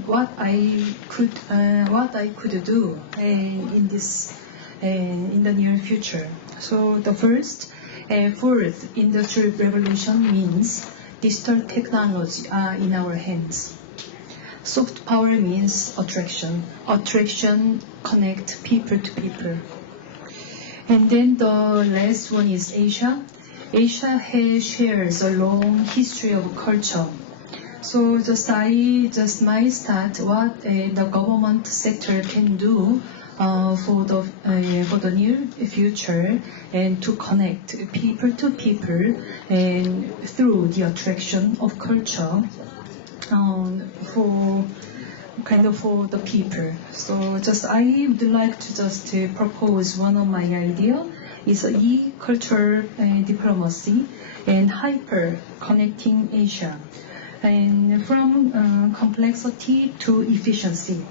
what I could do in the near future. So the fourth industrial revolution means digital technology are in our hands. Soft power means attraction. Attraction connect people to people. And then the last one is Asia. Asia shares a long history of culture. So I might start what the government sector can do for the near future and to connect people to people and through the attraction of culture for the people. So I would like to propose one of my idea is e-cultural diplomacy and hyper connecting Asia, and from complexity to efficiency.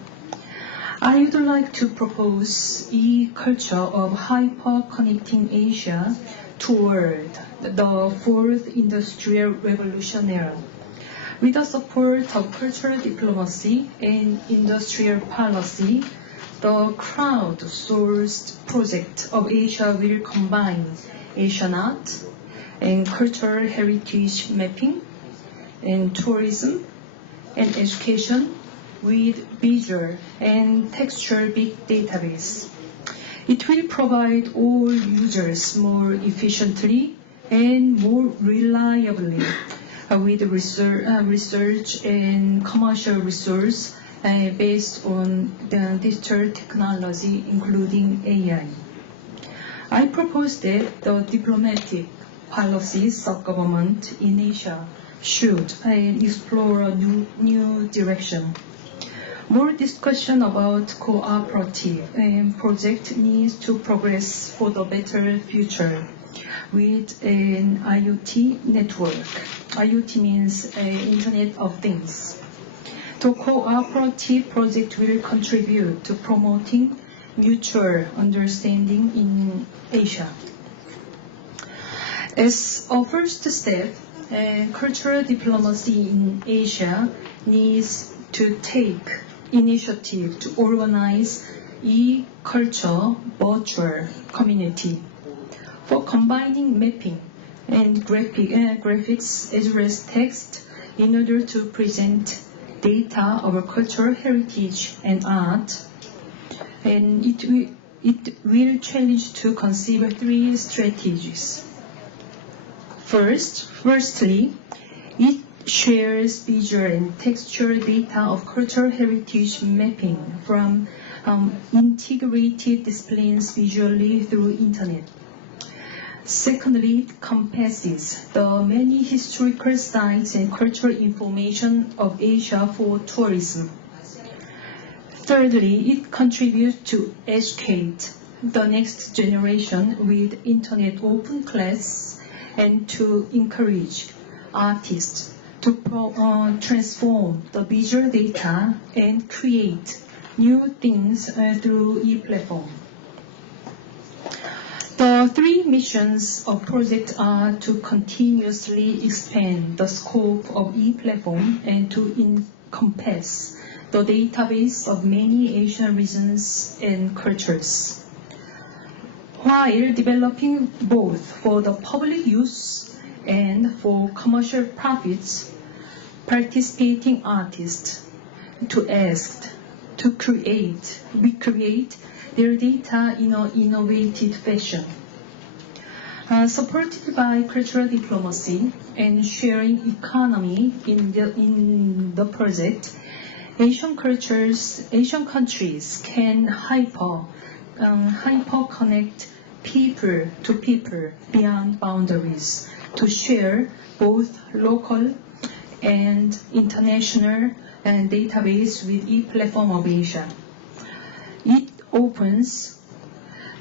I would like to propose a culture of hyper-connecting Asia toward the fourth industrial revolution era. With the support of cultural diplomacy and industrial policy, the crowd-sourced project of Asia will combine Asian art and cultural heritage mapping and tourism and education with visual and textual big database. It will provide all users more efficiently and more reliably with research and commercial resource based on the digital technology, including AI. I propose that the diplomatic policies of government in Asia should explore a new direction. More discussion about cooperative project needs to progress for the better future with an IoT network. IoT means Internet of Things. The cooperative project will contribute to promoting mutual understanding in Asia. As a first step, cultural diplomacy in Asia needs to take initiative to organize e-culture virtual community for combining mapping and graphics as well as text in order to present data of cultural heritage and art. And it will challenge to conceive three strategies. Firstly, it shares visual and textual data of cultural heritage mapping from integrated displays visually through Internet. Secondly, it compasses the many historical sites and cultural information of Asia for tourism. Thirdly, it contributes to educate the next generation with Internet open class and to encourage artists to transform the visual data and create new things through e-platform. The three missions of project are to continuously expand the scope of e-platform and to encompass the database of many Asian regions and cultures, while developing both for the public use and for commercial profits. Participating artists to ask to recreate their data in an innovative fashion. Supported by cultural diplomacy and sharing economy in the project, Asian countries can hyper connect people to people beyond boundaries to share both local and international database with e-platform of Asia. It opens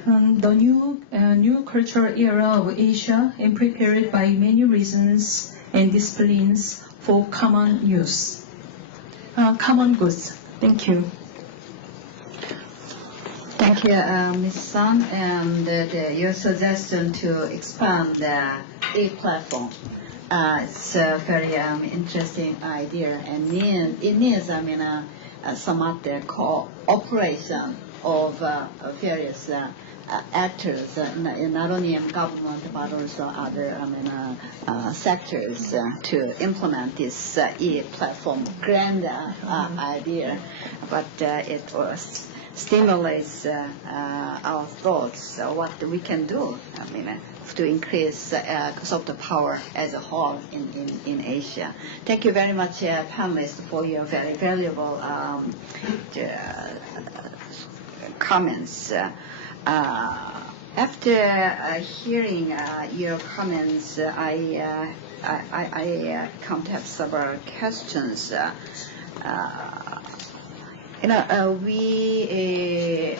the new cultural era of Asia and prepared by many reasons and disciplines for common use, common goods. Thank you. Thank you, Ms. Sun, and your suggestion to expand the e-platform. It's a very interesting idea, and it needs, somewhat cooperation of various actors, not only in government but also other sectors to implement this e-platform grand idea. But it was stimulates our thoughts what we can do to increase soft power as a whole in Asia. Thank you very much, panelists, for your very valuable comments. After hearing your comments, I come to have several questions. We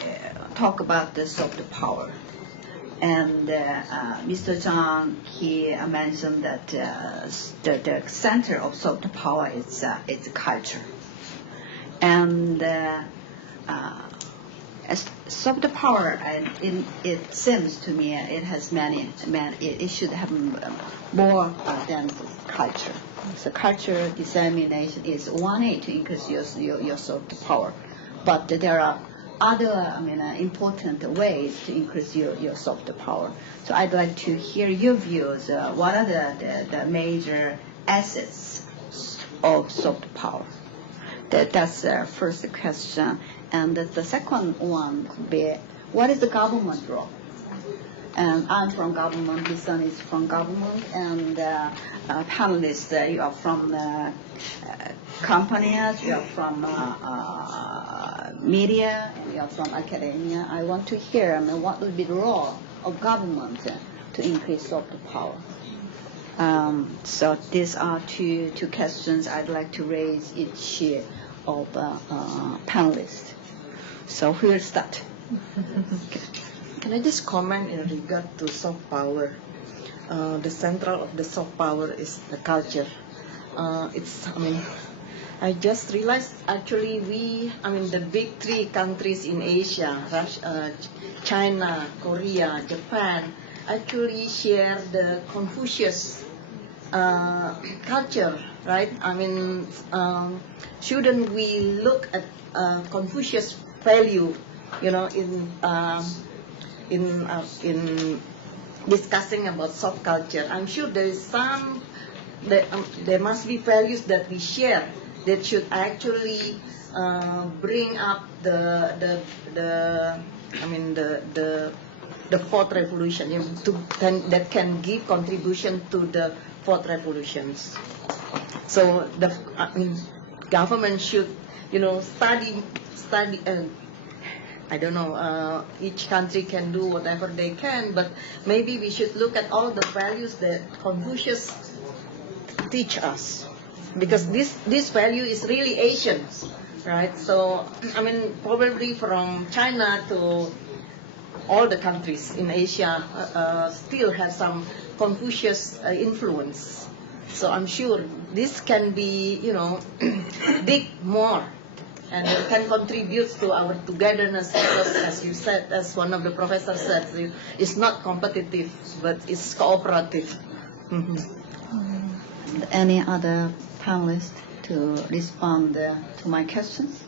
talk about the soft power, and Mr. Zhang, he mentioned that the center of soft power is culture, and as soft power, it seems to me it has it should have more than culture. So culture dissemination is one way to increase your soft power, but there are other important ways to increase your soft power. So I'd like to hear your views. What are the major assets of soft power? That's the first question. And the second one could be, what is the government role? And I'm from government, this one is from government, and panelists, you are from companies, you are from media, and you are from academia. I want to hear what would be the role of government to increase soft power. So these are two questions I'd like to raise each of panelists. So who will start? Can I just comment in regard to soft power? The central of the soft power is the culture. I just realized actually the big three countries in Asia, Russia, China, Korea, Japan, actually share the Confucius culture, right? Shouldn't we look at Confucius value, in discussing about soft culture? I'm sure there is there must be values that we share that should actually bring up the fourth revolution, that can give contribution to the fourth revolutions. So government should study. I don't know, each country can do whatever they can, but maybe we should look at all the values that Confucius teach us, because this value is really Asian, right? So probably from China to all the countries in Asia still have some Confucius influence. So I'm sure this can be dig more, and it can contribute to our togetherness, because as you said, as one of the professors said, it's not competitive, but it's cooperative. Any other panelists to respond to my questions?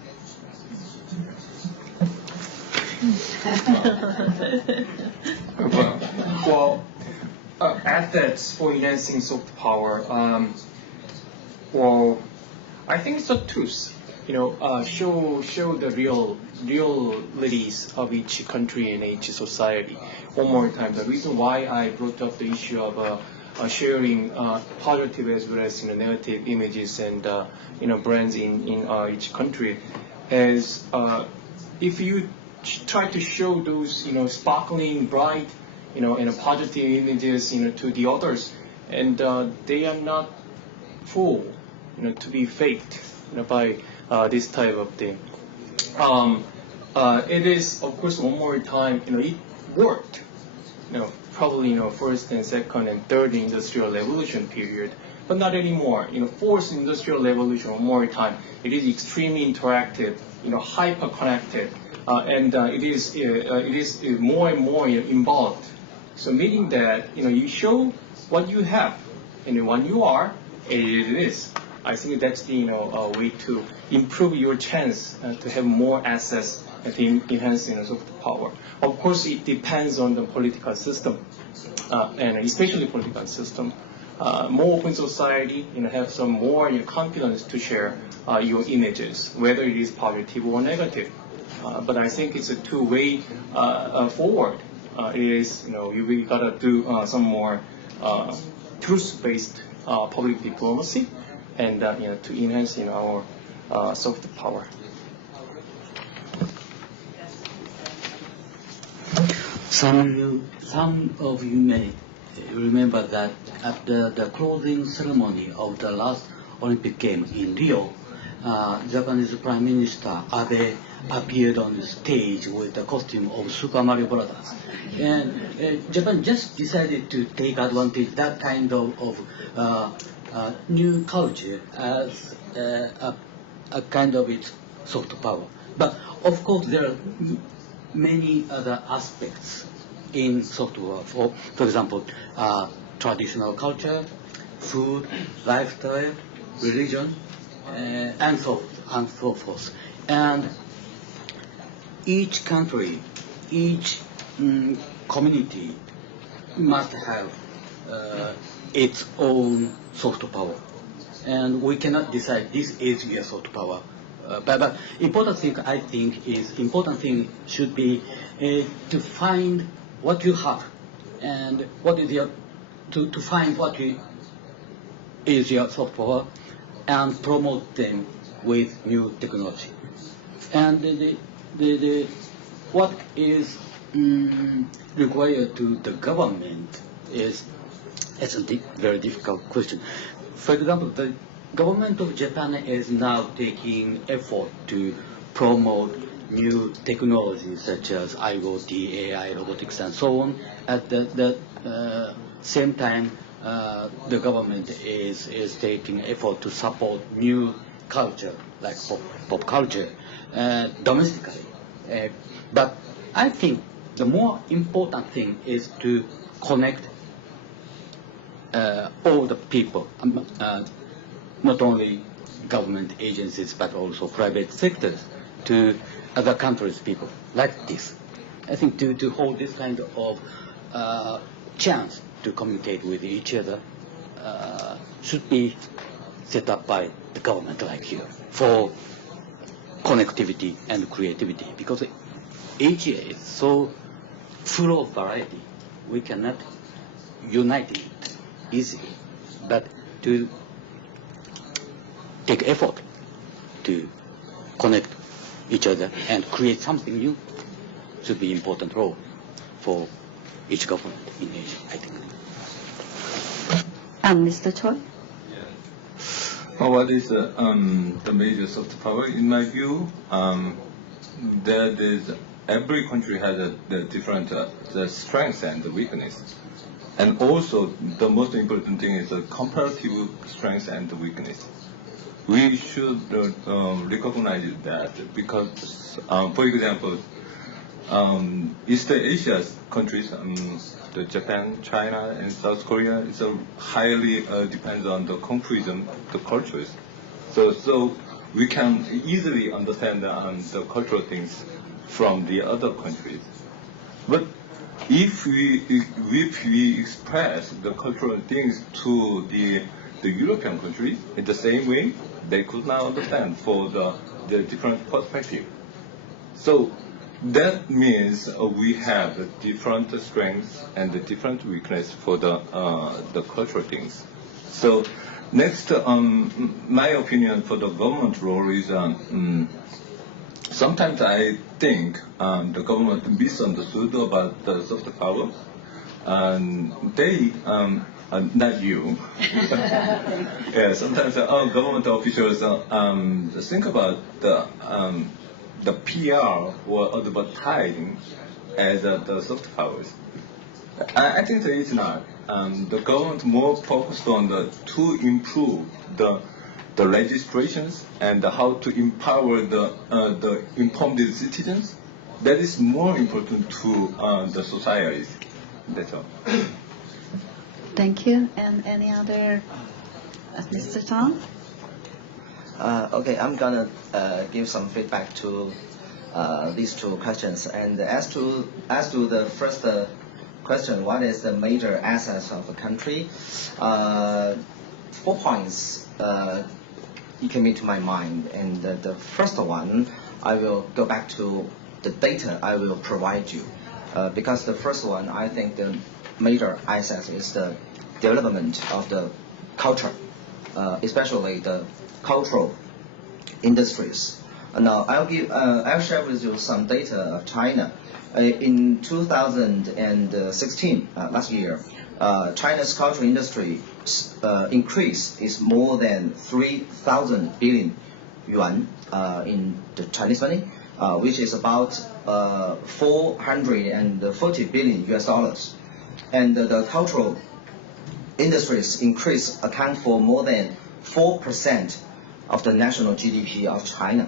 Well, assets for enhancing soft power. I think it's a tools. Show the realities of each country and each society. One more time, the reason why I brought up the issue of sharing positive as well as negative images and brands in each country is if you try to show those sparkling, bright, and positive images to the others, and they are not full, to be faked by this type of thing. It is, of course, one more time, it worked. Probably, first and second and third industrial revolution period, but not anymore. Fourth industrial revolution, one more time, it is extremely interactive, hyper connected, and it is more and more involved. So meaning that you show what you have and what you are, it is. I think that's the way to improve your chance to have more access to enhance soft power. Of course, it depends on the political system, and especially political system. More open society, have some more confidence to share your images, whether it is positive or negative. But I think it's a two-way forward. It is, we gotta do some more truth-based public diplomacy, and to enhance our soft power. Some of you may remember that at the closing ceremony of the last Olympic Games in Rio, Japanese Prime Minister Abe appeared on the stage with the costume of Super Mario Brothers. And Japan just decided to take advantage of that kind of new culture as a kind of its soft power. But of course there are many other aspects in soft power. For example, traditional culture, food, lifestyle, religion, and so forth. And each country, each community must have its own soft power. And we cannot decide this is your soft power. But important thing should be to find what you have and what is your to find what is your soft power and promote them with new technology. And what is required to the government is it's a very difficult question. For example, the government of Japan is now taking effort to promote new technologies such as IoT, AI, robotics, and so on. At the same time, the government is taking effort to support new culture, like pop culture, domestically. But I think the more important thing is to connect all the people, not only government agencies but also private sectors, to other countries' people like this. I think to hold this kind of chance to communicate with each other should be set up by the government like here for connectivity and creativity, because Asia is so full of variety. We cannot unite it easily, but to take effort to connect each other and create something new should be important role for each government in Asia, I think. And Mr. Choi? What is the major soft power? In my view, that is every country has the different the strengths and the weakness, and also the most important thing is the comparative strengths and the weakness. We should recognize that because, for example, East Asia countries, the Japan, China, and South Korea, is highly depends on the Confucianism, the cultures. So we can easily understand the cultural things from the other countries. But if we express the cultural things to the European countries in the same way, they could not understand for the different perspective. So that means we have different strengths and different weakness for the cultural things. So next, my opinion for the government role is sometimes I think the government misunderstood about the soft power, and they not you. Yeah, sometimes government officials think about the PR or advertising as the soft powers. I think that it's not. The government more focused on to improve the legislations and how to empower the informed citizens. That is more important to the societies. That's all. Thank you. And any other, Mr. Tang? Okay, I'm gonna give some feedback to these two questions. And as to the first question, what is the major assets of a country? 4 points came into my mind. And the first one, I will go back to the data I will provide you. Because the first one, I think the major assets is the development of the culture, especially the cultural industries. Now, I'll share with you some data of China. In 2016, last year, China's cultural industry increase is more than 3,000 billion yuan in the Chinese money, which is about 440 billion US dollars. And the cultural industries increase account for more than 4% of the national GDP of China.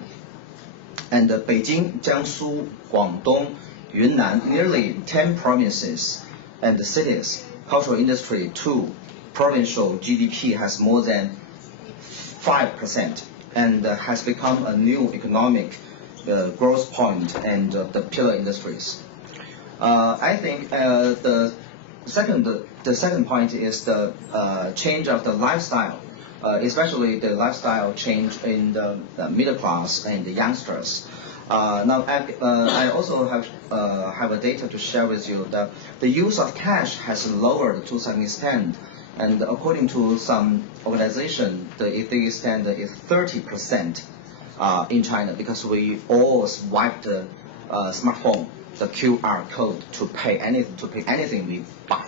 And Beijing, Jiangsu, Guangdong, Yunnan, nearly 10 provinces and cities, cultural industry, 2, provincial GDP has more than 5% and has become a new economic growth point and the pillar industries. I think the second point is the change of the lifestyle, especially the lifestyle change in the middle class and the youngsters. Now, I also have a data to share with you that the use of cash has lowered to some extent, and according to some organization, the extent is 30% in China, because we all swipe the smartphone, the QR code to pay anything we buy.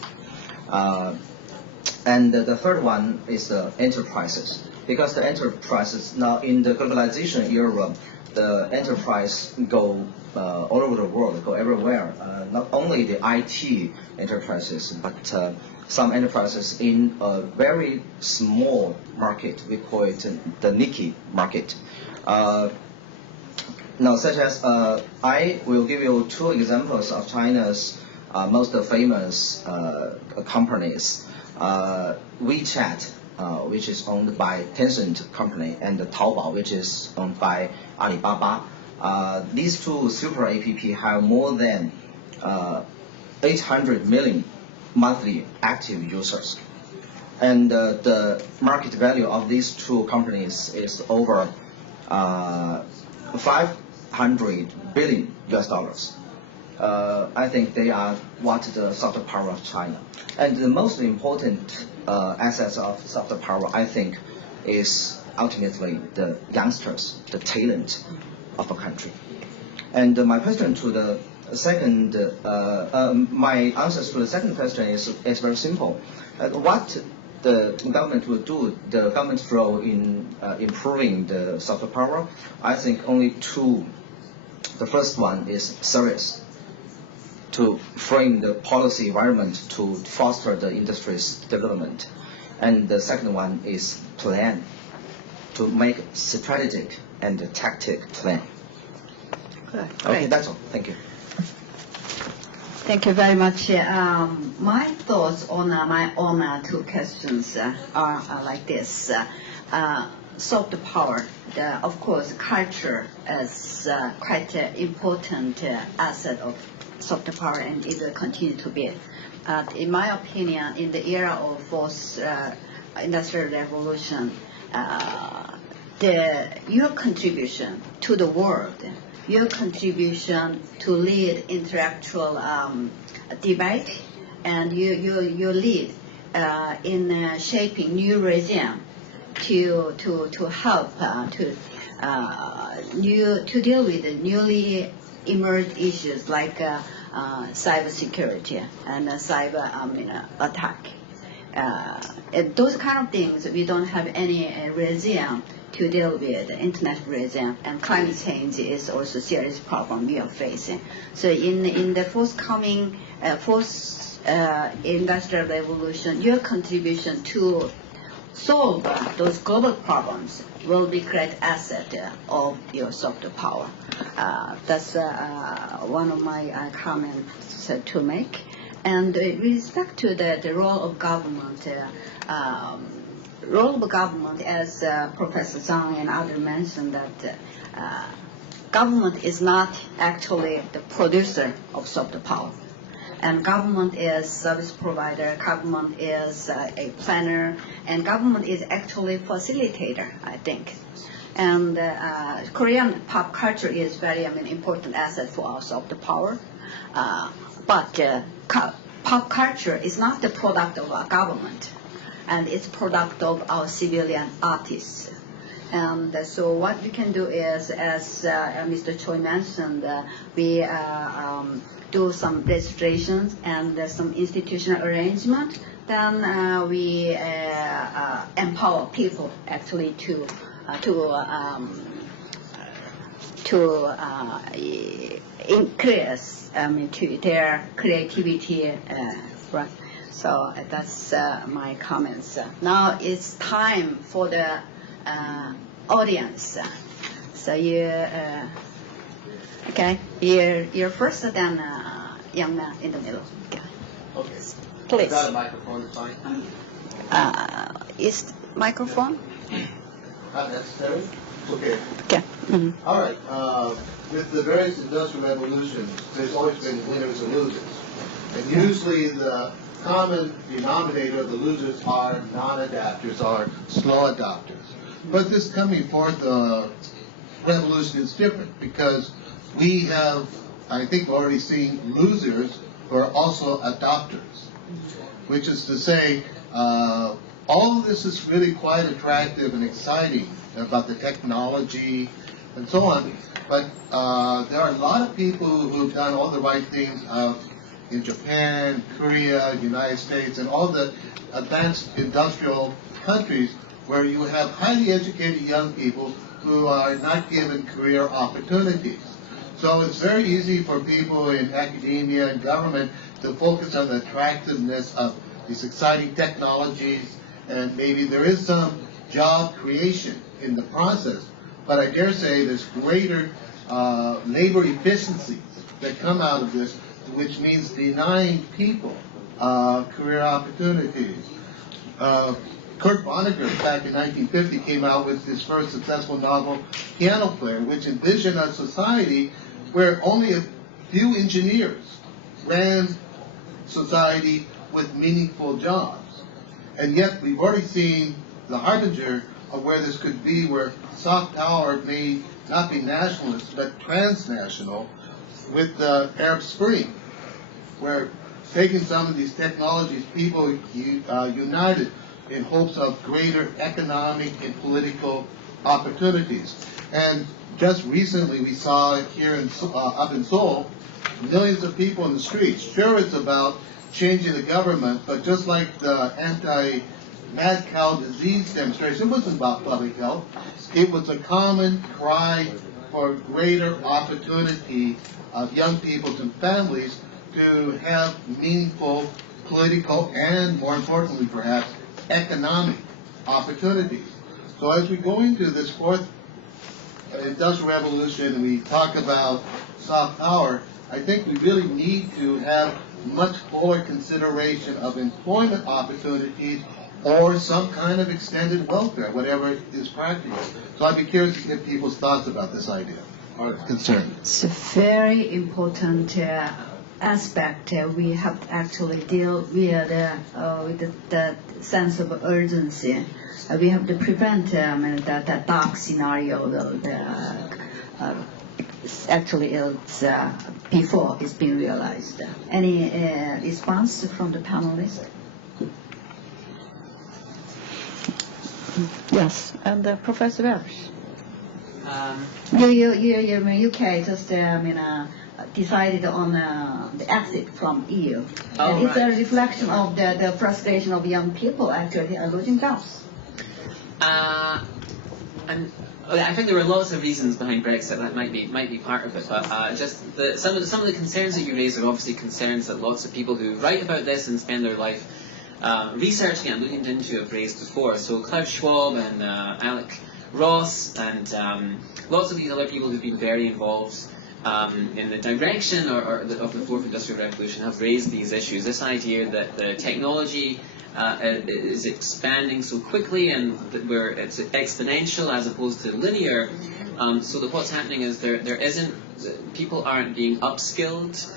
And the third one is the enterprises, because the enterprises now in the globalization era, the enterprise go all over the world, go everywhere. Not only the IT enterprises, but some enterprises in a very small market. We call it the Nikkei market. Now, such as I will give you 2 examples of China's most famous companies. WeChat, which is owned by Tencent company, and Taobao, which is owned by Alibaba. These 2 super app have more than 800 million monthly active users. And the market value of these 2 companies is over $500 billion US. I think they are what the soft power of China. And the most important assets of soft power, I think, is ultimately the youngsters, the talent of a country. And my question to the second, my answers to the second question is very simple. What the government will do, the government's role in improving the soft power, I think only 2. The first one is service, to frame the policy environment to foster the industry's development. And the second one is plan, to make strategic and tactic plan. Good. Okay, Great. that's all. Thank you. Thank you very much. My thoughts on my own 2 questions are like this. Soft power, of course, culture is quite an important asset of soft power, and it will continue to be. In my opinion, in the era of 4th industrial revolution, your contribution to the world, your contribution to lead intellectual debate, and your lead in shaping new regime to help to deal with the newly emerged issues like cybersecurity and cyber attack. Those kind of things, we don't have any regime to deal with, the international regime, and climate change is also a serious problem we are facing. So in the forthcoming 4th industrial revolution, your contribution to solve those global problems will be great asset of your soft power. That's one of my comments to make. And with respect to the role of government, as Professor Zhang and others mentioned, that government is not actually the producer of soft power. And government is service provider, government is a planner, and government is actually facilitator, I think. And Korean pop culture is very important asset for our soft power. But pop culture is not the product of our government, and it's product of our civilian artists. And so what we can do is, as Mr. Choi mentioned, we do some registrations and some institutional arrangement. Then we empower people actually to increase to their creativity, right? So that's my comments. Now it's time for the audience. So you Okay, you're first, then young man in the middle. Okay. Okay. Please. Got a microphone, it's fine. Is microphone? Not necessary? Okay. Okay. Mhm. All right. With the various industrial revolutions, there's always been winners and losers. And usually the common denominator of the losers are non-adapters, are slow adopters. But this coming forth revolution is different because we have, I think, already seen losers who are also adopters, which is to say, all of this is really quite attractive and exciting about the technology and so on, but there are a lot of people who've done all the right things in Japan, Korea, United States, and all the advanced industrial countries where you have highly educated young people who are not given career opportunities. So it's very easy for people in academia and government to focus on the attractiveness of these exciting technologies, and maybe there is some job creation in the process, but I dare say there's greater labor efficiencies that come out of this, which means denying people career opportunities. Kurt Vonnegut, back in 1950, came out with his first successful novel, Piano Player, which envisioned a society where only a few engineers ran society with meaningful jobs. And yet we've already seen the harbinger of where this could be, where soft power may not be nationalist but transnational, with the Arab Spring, where taking some of these technologies, people united in hopes of greater economic and political opportunities. And just recently we saw here up in Seoul, millions of people in the streets. Sure, it's about changing the government, but just like the anti-mad cow disease demonstration, it wasn't about public health. It was a common cry for greater opportunity of young people and families to have meaningful political and, more importantly perhaps, economic opportunities. So as we go into this fourth industrial revolution and we talk about soft power, I think we really need to have much fuller consideration of employment opportunities or some kind of extended welfare, whatever is practical. So I'd be curious to get people's thoughts about this idea or concern. It's a very important aspect. We have to actually deal with the sense of urgency. We have to prevent that dark scenario. Actually, it's before it's been realized. Any response from the panelists? Yes, and Professor Welsh. You in UK just decided on the exit from EU. Oh, and it's right. a reflection of the frustration of young people actually losing jobs. I think there were lots of reasons behind Brexit that might be part of it, but some of the concerns that you raised are obviously concerns that lots of people who write about this and spend their life researching and looking into have raised before. So Klaus Schwab and Alec Ross and lots of these other people who've been very involved in the direction of the fourth industrial revolution have raised these issues. This idea that the technology is expanding so quickly and that where it's exponential as opposed to linear, so that what's happening is people aren't being upskilled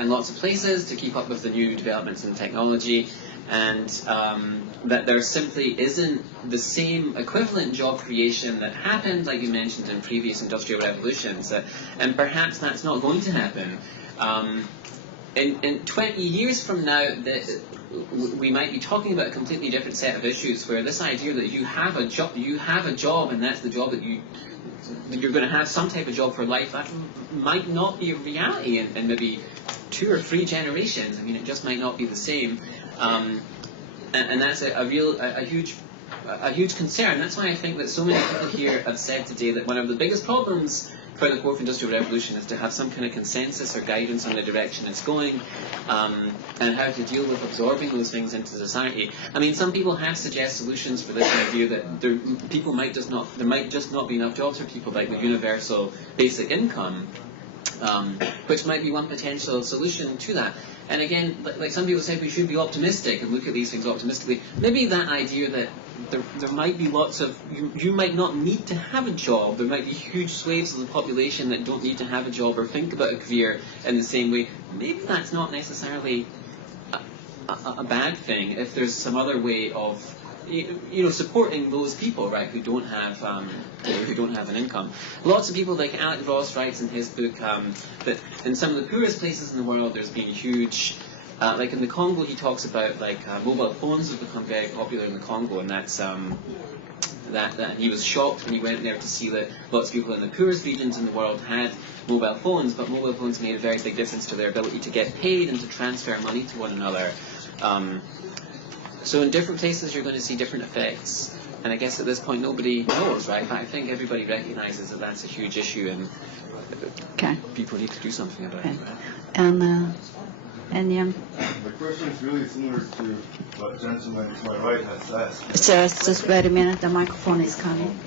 in lots of places to keep up with the new developments in technology, and that there simply isn't the same equivalent job creation that happened, like you mentioned, in previous industrial revolutions, and perhaps that's not going to happen. In 20 years from now, we might be talking about a completely different set of issues, where this idea that you have a job, and that's the job that you're going to have some type of job for life, that might not be a reality in maybe 2 or 3 generations. I mean, it just might not be the same, and that's a huge concern. That's why I think that so many people here have said today that one of the biggest problems for the fourth industrial revolution is to have some kind of consensus or guidance on the direction it's going, and how to deal with absorbing those things into society. I mean, some people have suggested solutions for this idea that there might just not be enough jobs for people, like the universal basic income. which might be one potential solution to that. And again, like some people say, we should be optimistic and look at these things optimistically. Maybe that idea that there might be lots of, you might not need to have a job, there might be huge swathes of the population that don't need to have a job or think about a career in the same way. Maybe that's not necessarily a bad thing if there's some other way of supporting those people, right, who don't have an income. Lots of people, like Alec Ross writes in his book, that in some of the poorest places in the world, there's been huge, like in the Congo, he talks about mobile phones have become very popular in the Congo, and that's that he was shocked when he went there to see that lots of people in the poorest regions in the world had mobile phones, but mobile phones made a very big difference to their ability to get paid and to transfer money to one another. So in different places you're going to see different effects, and I guess at this point nobody knows, right? I think everybody recognises that that's a huge issue, and people need to do something about it. Right? And my question is really similar to what the gentleman to my right has asked. Sir, just wait a minute, the microphone is coming.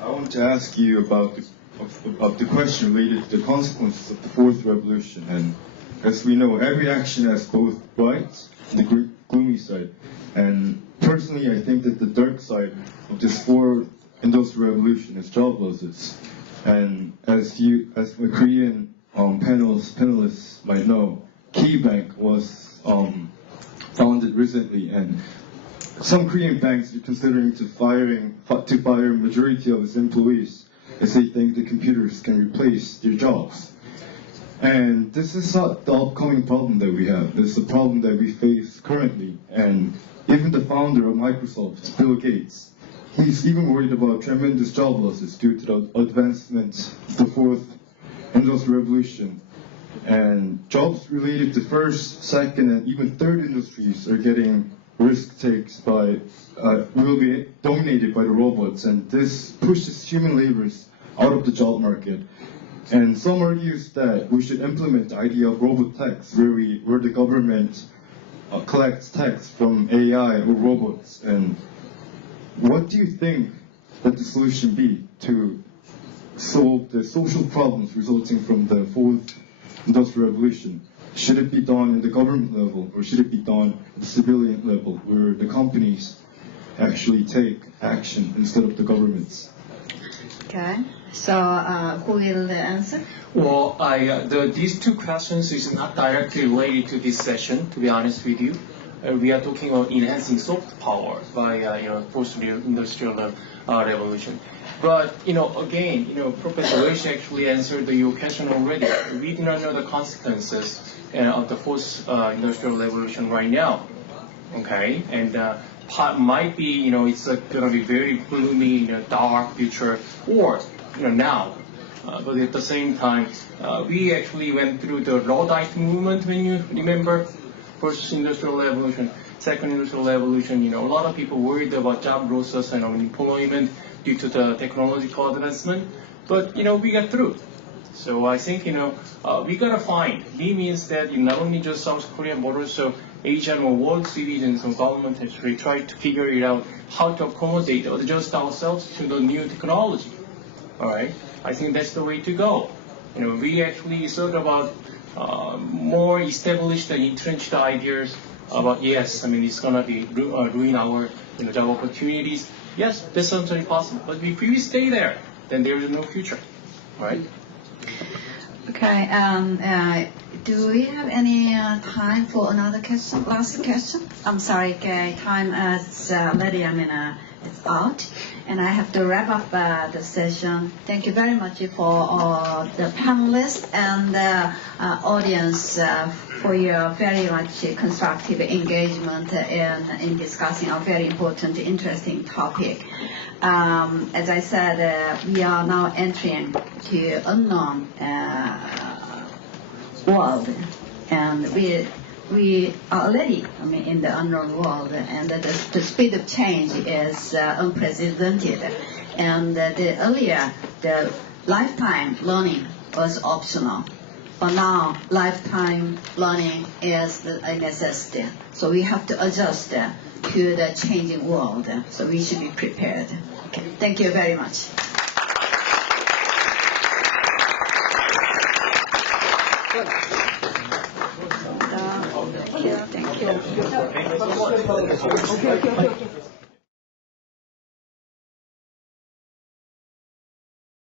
I want to ask you about the question related to the consequences of the fourth revolution. And as we know, every action has both bright and the gloomy side. And personally, I think that the dark side of this fourth industrial revolution is job losses. And as my Korean panelists might know, KeyBank was founded recently, and some Korean banks are considering to fire a majority of its employees as they think the computers can replace their jobs. And this is not the upcoming problem that we have. This is a problem that we face currently. And even the founder of Microsoft, Bill Gates, he's even worried about tremendous job losses due to the advancement of the fourth industrial revolution. And jobs related to first, second, and even third industries are getting risk takes will be dominated by the robots, and this pushes human laborers out of the job market. And some argues that we should implement the idea of robot tax, where the government collects tax from AI or robots. And what do you think that the solution be to solve the social problems resulting from the fourth industrial revolution? Should it be done at the government level, or should it be done at the civilian level, where the companies actually take action instead of the governments? Okay, so who will answer? Well, these two questions is not directly related to this session, to be honest with you. We are talking about enhancing soft power by fourth industrial revolution. But again, Professor Weish actually answered your question already. We do not know the consequences of the fourth industrial revolution right now. Okay, and part might be it's going to be very gloomy, dark future, or now. But at the same time, we actually went through the Luddite movement, when you remember, first industrial revolution, second industrial revolution. A lot of people worried about job losses and unemployment due to the technological advancement, but we got through. So I think we gotta find. B means that not only just South Korea but also Asian or world citizens and government actually try to figure it out how to accommodate or adjust ourselves to the new technology. All right, I think that's the way to go. We actually thought about more established and entrenched ideas about it's gonna be ruin our job opportunities. Yes, that's certainly possible. But if we stay there, then there is no future, right? Okay. Do we have any time for another question? Last question? I'm sorry. Okay, time is already. It's out, and I have to wrap up the session. Thank you very much for the panelists and the audience for your very much constructive engagement in discussing a very important, interesting topic. As I said, we are now entering to unknown world, and we are already in the unknown world, and the speed of change is unprecedented. And earlier, the lifetime learning was optional, but now lifetime learning is a necessity. So we have to adjust to the changing world. So we should be prepared. Okay. Thank you very much. Good. Thank you. Thank you. Okay.